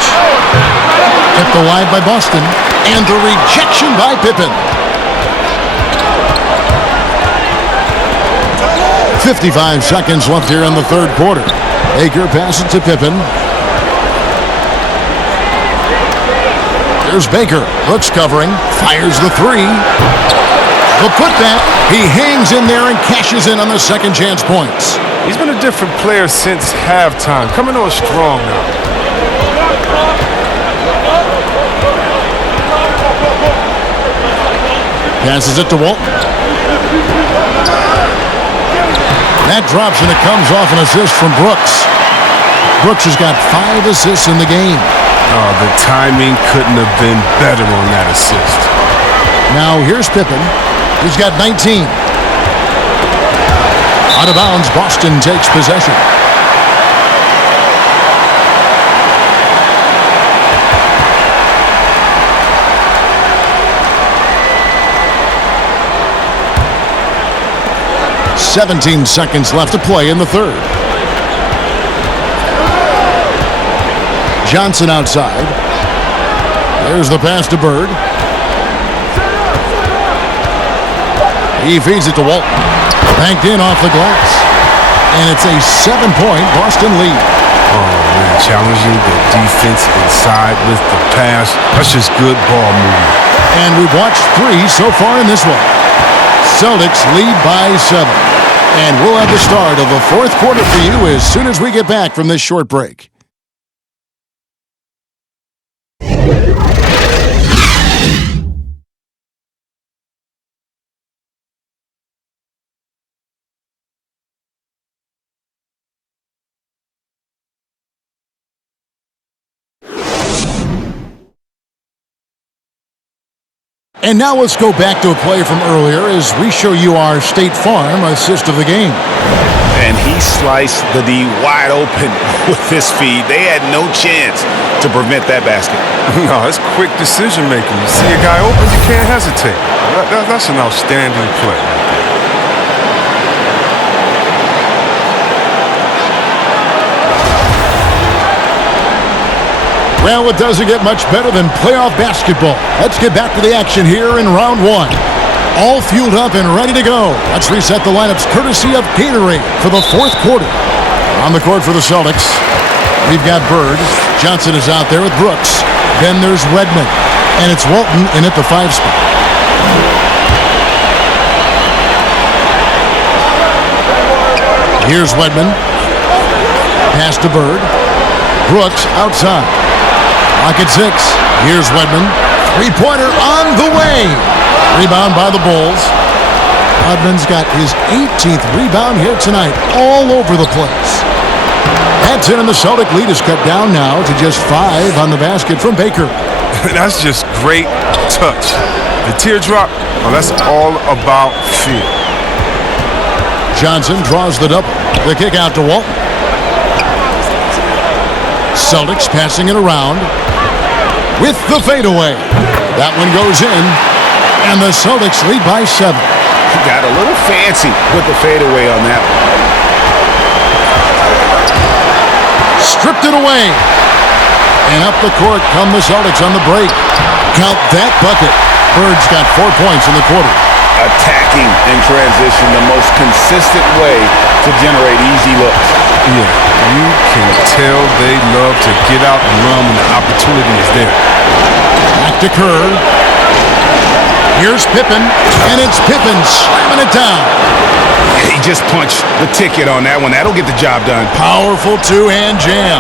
Kept alive by Boston. And the rejection by Pippen. 55 seconds left here in the third quarter. Baker passes to Pippen. There's Baker. Brooks covering. Fires the three. The putback. He hangs in there and cashes in on the second chance points. He's been a different player since halftime. Coming on strong now. Passes it to Walton. That drops and it comes off an assist from Brooks. Brooks has got 5 assists in the game. Oh, the timing couldn't have been better on that assist. Now here's Pippen. He's got 19. Out of bounds, Boston takes possession. "17 seconds left to play in the third. Johnson outside. There's the pass to Bird. He feeds it to Walton. Banked in off the glass. And it's a 7-point Boston lead. Oh, man, challenging the defense inside with the pass. That's just good ball movement. And we've watched 3 so far in this one. Celtics lead by 7. And we'll have the start of the fourth quarter for you as soon as we get back from this short break. And now let's go back to a play from earlier as we show you our State Farm assist of the game. And he sliced the D wide open with his feed. They had no chance to prevent that basket. No, it's quick decision making. You see a guy open, you can't hesitate. That's an outstanding play. Well, it doesn't get much better than playoff basketball. Let's get back to the action here in round 1. All fueled up and ready to go. Let's reset the lineups courtesy of Gatorade for the fourth quarter. On the court for the Celtics, we've got Bird. Johnson is out there with Brooks. Then there's Wedman. And it's Walton in at the 5 spot. Here's Wedman. Pass to Bird. Brooks outside. Clock at 6. Here's Wedman. Three-pointer on the way. Rebound by the Bulls. Rodman's got his 18th rebound here tonight, all over the place. That's in, and the Celtic lead is cut down now to just 5 on the basket from Baker. That's just great touch. The teardrop, well, that's all about feel. Johnson draws the double. The kick out to Walton. Celtics passing it around with the fadeaway. That one goes in. And the Celtics lead by 7. Got a little fancy with the fadeaway on that one. Stripped it away. And up the court come the Celtics on the break. Count that bucket. Bird's got 4 points in the quarter. Attacking in transition, the most consistent way to generate easy looks. Yeah, you can tell they love to get out and run when the opportunity is there. Back to Kerr. Here's Pippen, and it's Pippen slamming it down. He just punched the ticket on that one. That'll get the job done. Powerful two-hand jam.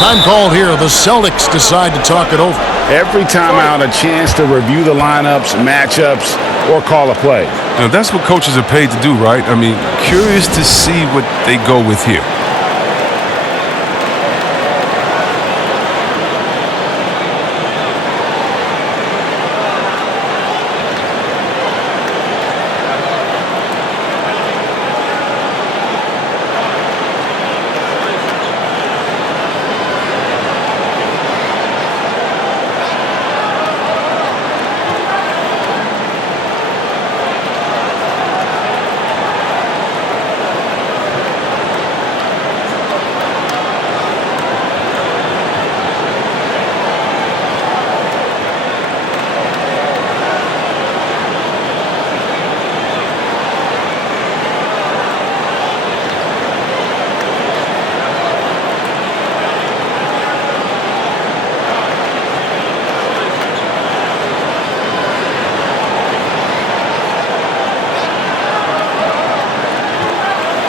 Time called here. The Celtics decide to talk it over. Every time out, a chance to review the lineups, matchups, or call a play. Now, that's what coaches are paid to do, right? I mean, curious to see what they go with here.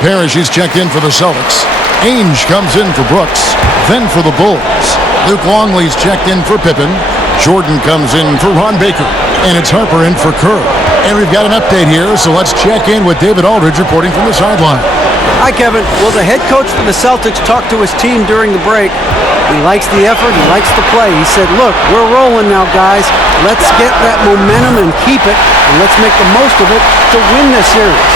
Parrish is checked in for the Celtics. Ainge comes in for Brooks, then for the Bulls. Luke Longley's checked in for Pippen. Jordan comes in for Ron Baker. And it's Harper in for Kerr. And we've got an update here, so let's check in with David Aldridge reporting from the sideline. Hi, Kevin. Well, the head coach for the Celtics talked to his team during the break. He likes the effort. He likes the play. He said, look, we're rolling now, guys. Let's get that momentum and keep it, and let's make the most of it to win this series.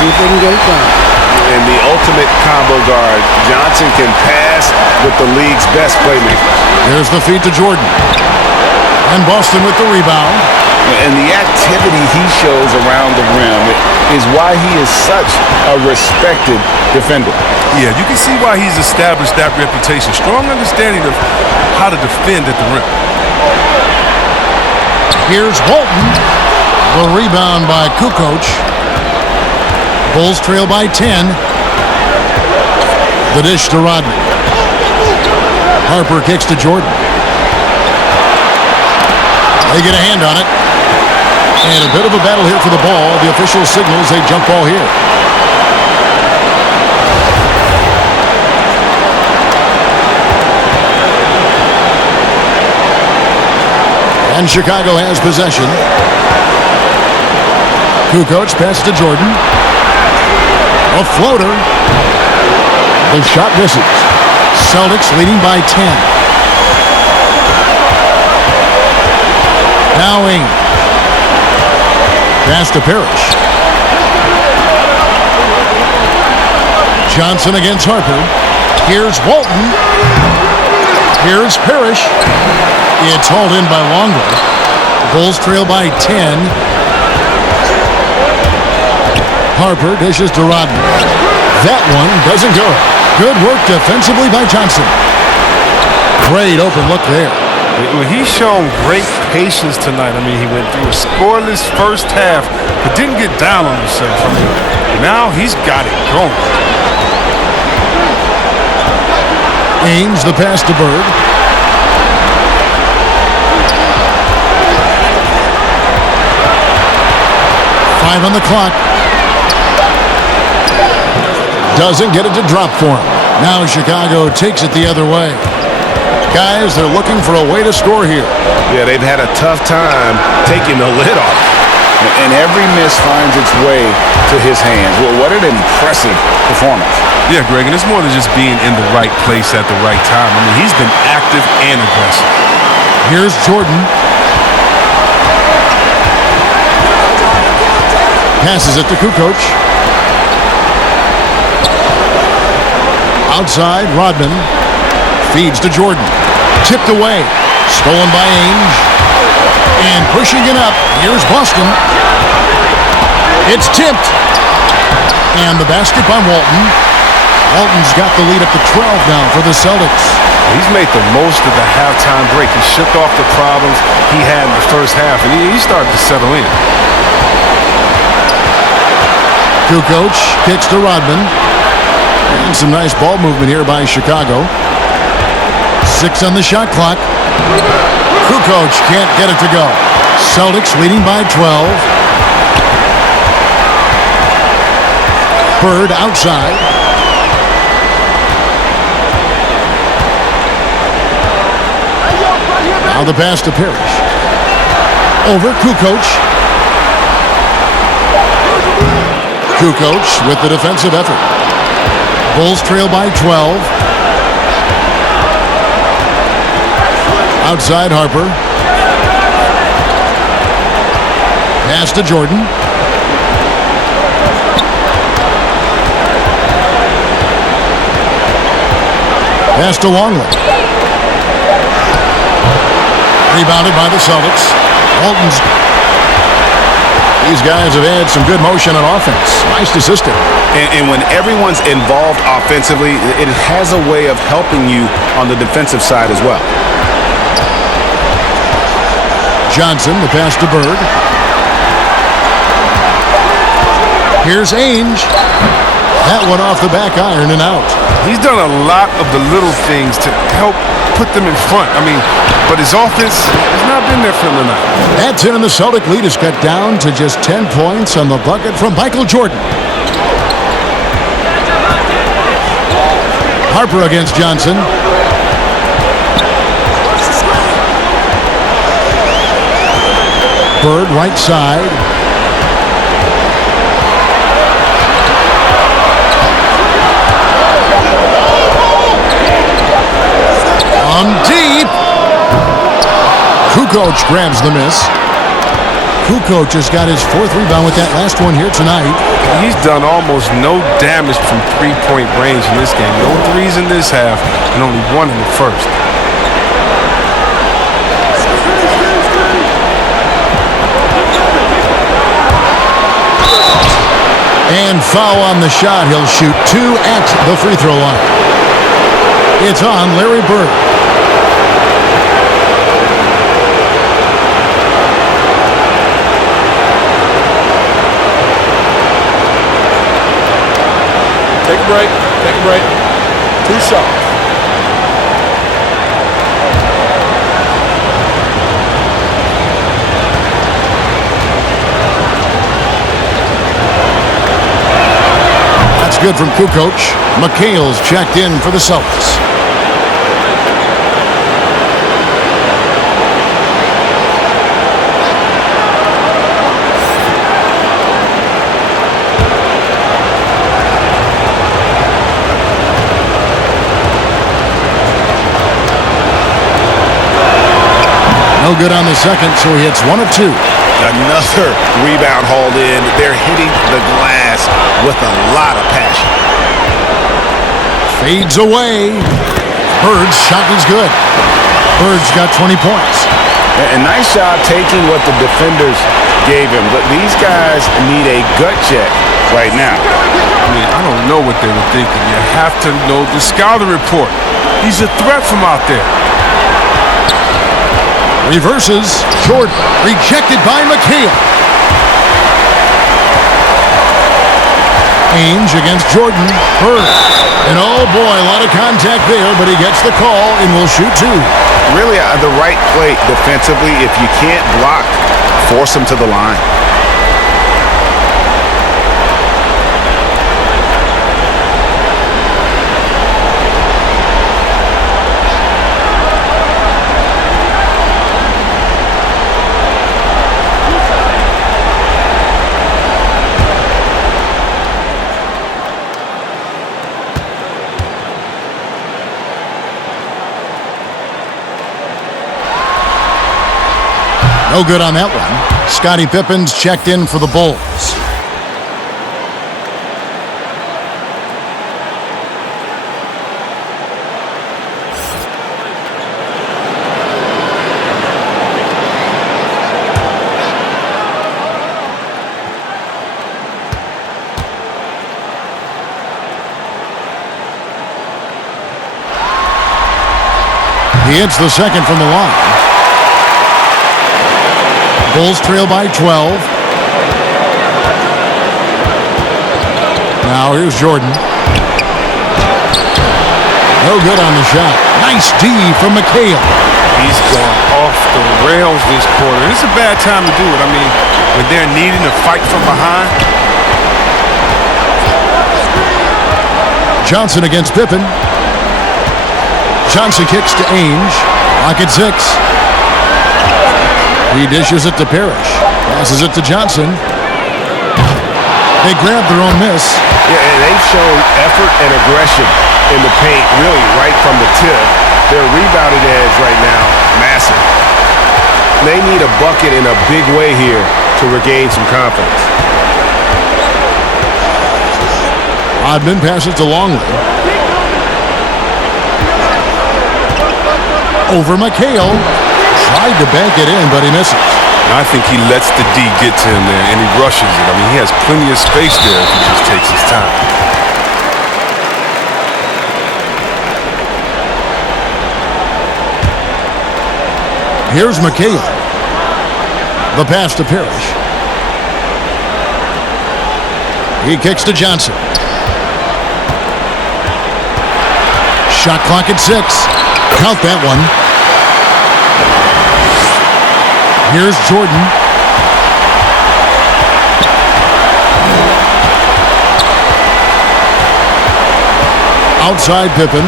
See if they can get it done. And the ultimate combo guard. Johnson can pass with the league's best playmakers. Here's the feed to Jordan. And Boston with the rebound. And the activity he shows around the rim is why he is such a respected defender. Yeah, you can see why he's established that reputation. Strong understanding of how to defend at the rim. Here's Walton. The rebound by Kukoc. Bulls trail by 10. The dish to Rodney. Harper kicks to Jordan. They get a hand on it. And a bit of a battle here for the ball. The official signals a jump ball here. And Chicago has possession. Kukoc passes to Jordan. A floater. The shot misses. Celtics leading by 10. Now Ainge. Pass to Parrish. Johnson against Harper. Here's Walton. Here's Parrish. It's hauled in by Longley. Bulls trail by 10. Harper dishes to Rodney. That one doesn't go. Good work defensively by Johnson. Great open look there. He's shown great patience tonight. I mean, he went through a scoreless first half, but didn't get down on himself. I mean, now he's got it going. Ainge the pass to Bird. Five on the clock. Doesn't get it to drop for him. Now Chicago takes it the other way. Guys, they're looking for a way to score here. Yeah, they've had a tough time taking the lid off. And every miss finds its way to his hands. Well, what an impressive performance. Yeah, Greg, and it's more than just being in the right place at the right time. I mean, he's been active and aggressive. Here's Jordan. Passes it to Kukoc. Outside, Rodman feeds to Jordan. Tipped away. Stolen by Ainge. And pushing it up, here's Boston. It's tipped. And the basket by Walton. Walton's got the lead up to 12 now for the Celtics. He's made the most of the halftime break. He shook off the problems he had in the first half, and he started to settle in. Kukoc kicks to Rodman. And some nice ball movement here by Chicago. 6 on the shot clock. Kukoc can't get it to go. Celtics leading by 12. Bird outside. Now the pass to Parrish. Over Kukoc. Kukoc with the defensive effort. Bulls trail by 12. Outside Harper. Pass to Jordan. Pass to Longley. Rebounded by the Celtics. Walton's. These guys have had some good motion on offense. Nice to system. And when everyone's involved offensively, it has a way of helping you on the defensive side as well. Johnson, the pass to Bird. Here's Ainge. That one off the back iron and out. He's done a lot of the little things to help put them in front. But his offense has not been there for him tonight. That's it, and the Celtic lead is cut down to just 10 points on the bucket from Michael Jordan. Harper against Johnson. Bird right side. On deep. Kukoc grabs the miss. Kukoc has got his 4th rebound with that last one here tonight. He's done almost no damage from three-point range in this game. No threes in this half and only 1 in the first. And foul on the shot. He'll shoot 2 at the free throw line. It's on Larry Bird. Take a break. Take a break. 2 shots. That's good from Kukoc. McHale's checked in for the Celtics. No good on the second, so he hits 1 of 2. Another rebound hauled in. They're hitting the glass with a lot of passion. Fades away. Bird's shot is good. Bird's got 20 points. A nice job taking what the defenders gave him, but these guys need a gut check right now. I don't know what they were thinking. You have to know the scouting report. He's a threat from out there. Reverses. Jordan rejected by McHale. Ainge against Jordan. Bird. And oh boy, a lot of contact there, but he gets the call and will shoot 2. Really the right play defensively. If you can't block, force him to the line. No good on that one. Scottie Pippen's checked in for the Bulls. He hits the second from the line. Bulls trail by 12. Now here's Jordan. No good on the shot. Nice D from McHale. He's gone off the rails this quarter. It's a bad time to do it. I mean, when they're needing to fight from behind. Johnson against Pippen. Johnson kicks to Ainge. Lock at 6. He dishes it to Parrish. Passes it to Johnson. They grab their own miss. Yeah, and they've shown effort and aggression in the paint, really right from the tip. Their rebounding edge right now, massive. They need a bucket in a big way here to regain some confidence. Rodman passes to Longley. Over McHale. Tried to bank it in, but he misses. I think he lets the D get to him there, and he rushes it. I mean, he has plenty of space there if he just takes his time. Here's McHale. The pass to Parrish. He kicks to Johnson. Shot clock at 6. Count that one. Here's Jordan. Outside Pippen.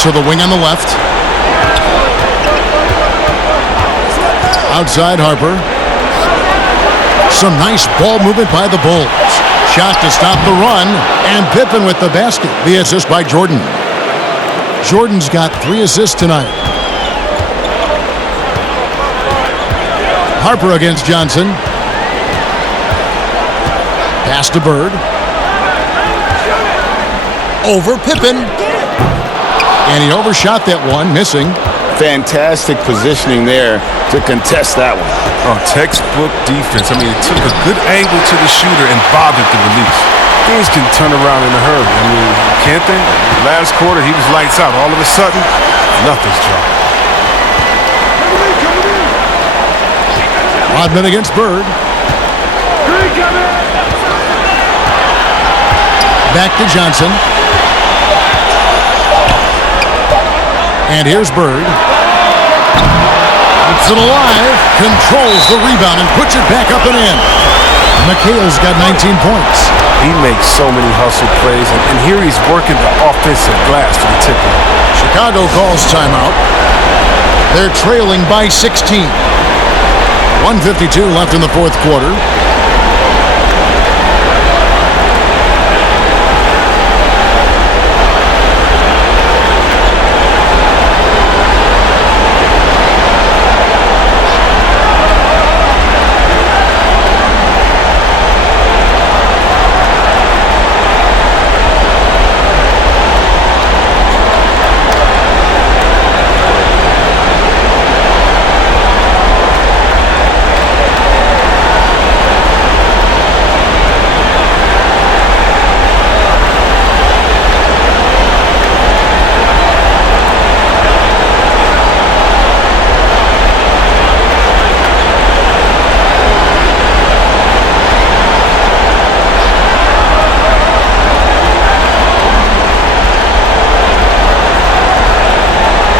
To the wing on the left. Outside Harper. Some nice ball movement by the Bulls. Shot to stop the run, and Pippen with the basket. The assist by Jordan. Jordan's got 3 assists tonight. Harper against Johnson. Pass to Bird. Over Pippen. And he overshot that one, missing. Fantastic positioning there to contest that one. Oh, textbook defense. I mean, it took a good angle to the shooter and bothered the release. Things can turn around in a hurry. I mean, can't they? Last quarter, he was lights out. All of a sudden, nothing's dropped. Rodman against Bird. Back to Johnson. And here's Bird. Keeps it alive. Controls the rebound and puts it back up and in. McHale's got 19 points. He makes so many hustle plays, and here he's working the offensive glass to the tip. Chicago calls timeout. They're trailing by 16. 1:52 left in the fourth quarter.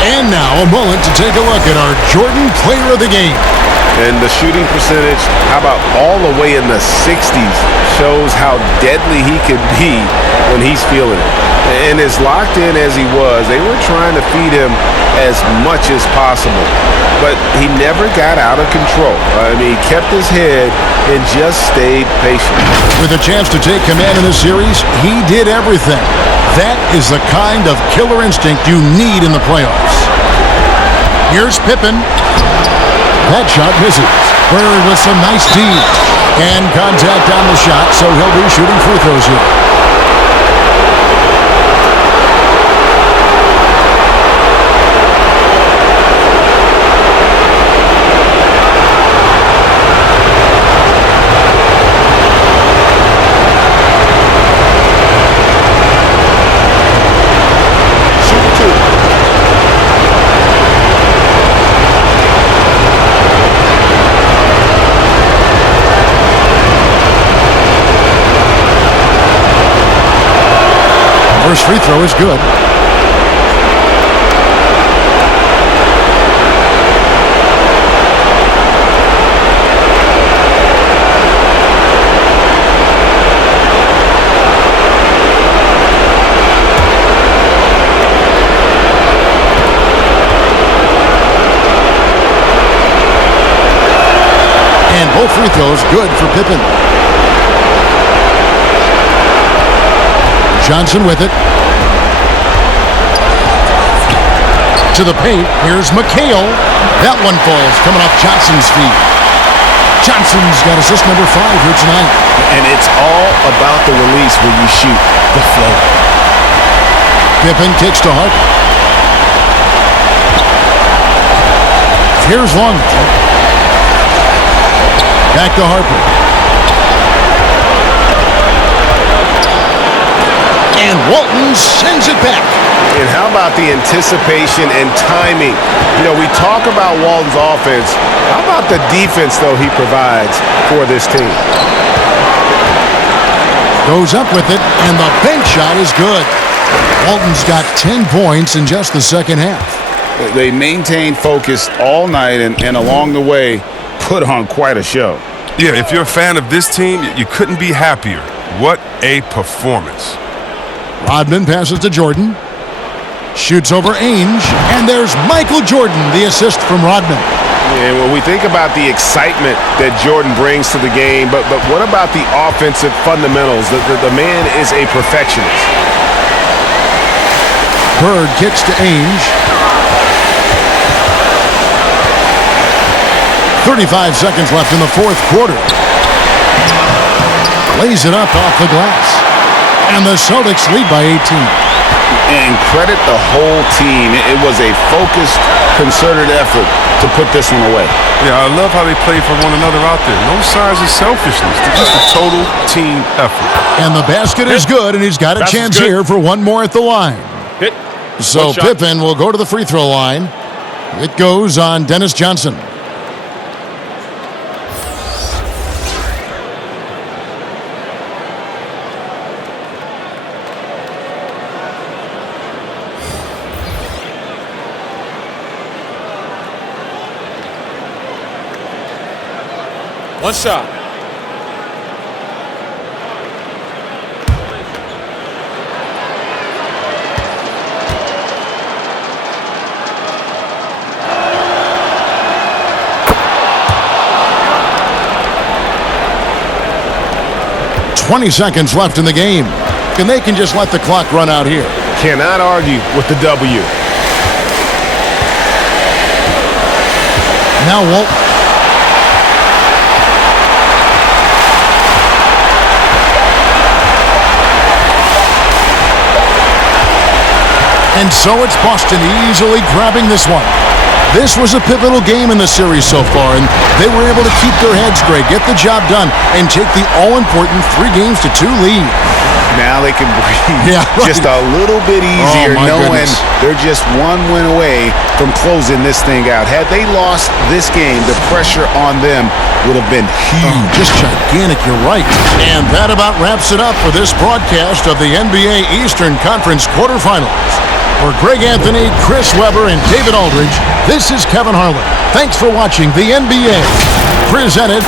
And now a moment to take a look at our Jordan Player of the Game. And the shooting percentage, how about all the way in the 60s, shows how deadly he could be when he's feeling it. And as locked in as he was, they were trying to feed him as much as possible. But he never got out of control. I mean, he kept his head and just stayed patient. With a chance to take command in this series, he did everything. That is the kind of killer instinct you need in the playoffs. Here's Pippen. That shot misses. Bird with some nice D. And contact on the shot, so he'll be shooting free throws here. free throw is good. And both free throws good for Pippen. Johnson with it. To the paint. Here's McHale. That one falls, coming off Johnson's feet. Johnson's got assist number 5 here tonight. And it's all about the release when you shoot the flow. Pippen kicks to Harper. Here's long. Back to Harper. And Walton sends it back. And how about the anticipation and timing? You know, we talk about Walton's offense. How about the defense, though, he provides for this team? Goes up with it, and the bank shot is good. Walton's got 10 points in just the second half. They maintained focus all night and along the way put on quite a show. Yeah, if you're a fan of this team, you couldn't be happier. What a performance. Rodman passes to Jordan. Shoots over Ainge. And there's Michael Jordan, the assist from Rodman. And when we think about the excitement that Jordan brings to the game, but what about the offensive fundamentals? The man is a perfectionist. Bird kicks to Ainge. 35 seconds left in the fourth quarter. Lays it up off the glass. And the Celtics lead by 18. And credit the whole team. It was a focused, concerted effort to put this one away. Yeah, I love how they play for one another out there. No signs of selfishness. It's just a total team effort. And the basket is good, and he's got a chance here for one more at the line. Hit. So Pippen will go to the free throw line. It goes on Dennis Johnson. One shot. $20 seconds left in the game. And they can just let the clock run out here. Cannot argue with the W. Now Walt. And so it's Boston easily grabbing this one. This was a pivotal game in the series so far, and they were able to keep their heads straight, get the job done, and take the all-important 3-2 lead. Now they can breathe just a little bit easier, knowing they're just one win away from closing this thing out. Had they lost this game, the pressure on them would have been huge. Just gigantic, you're right. And that about wraps it up for this broadcast of the NBA Eastern Conference quarterfinals. For Greg Anthony, Chris Webber, and David Aldridge, this is Kevin Harlan. Thanks for watching the NBA, presented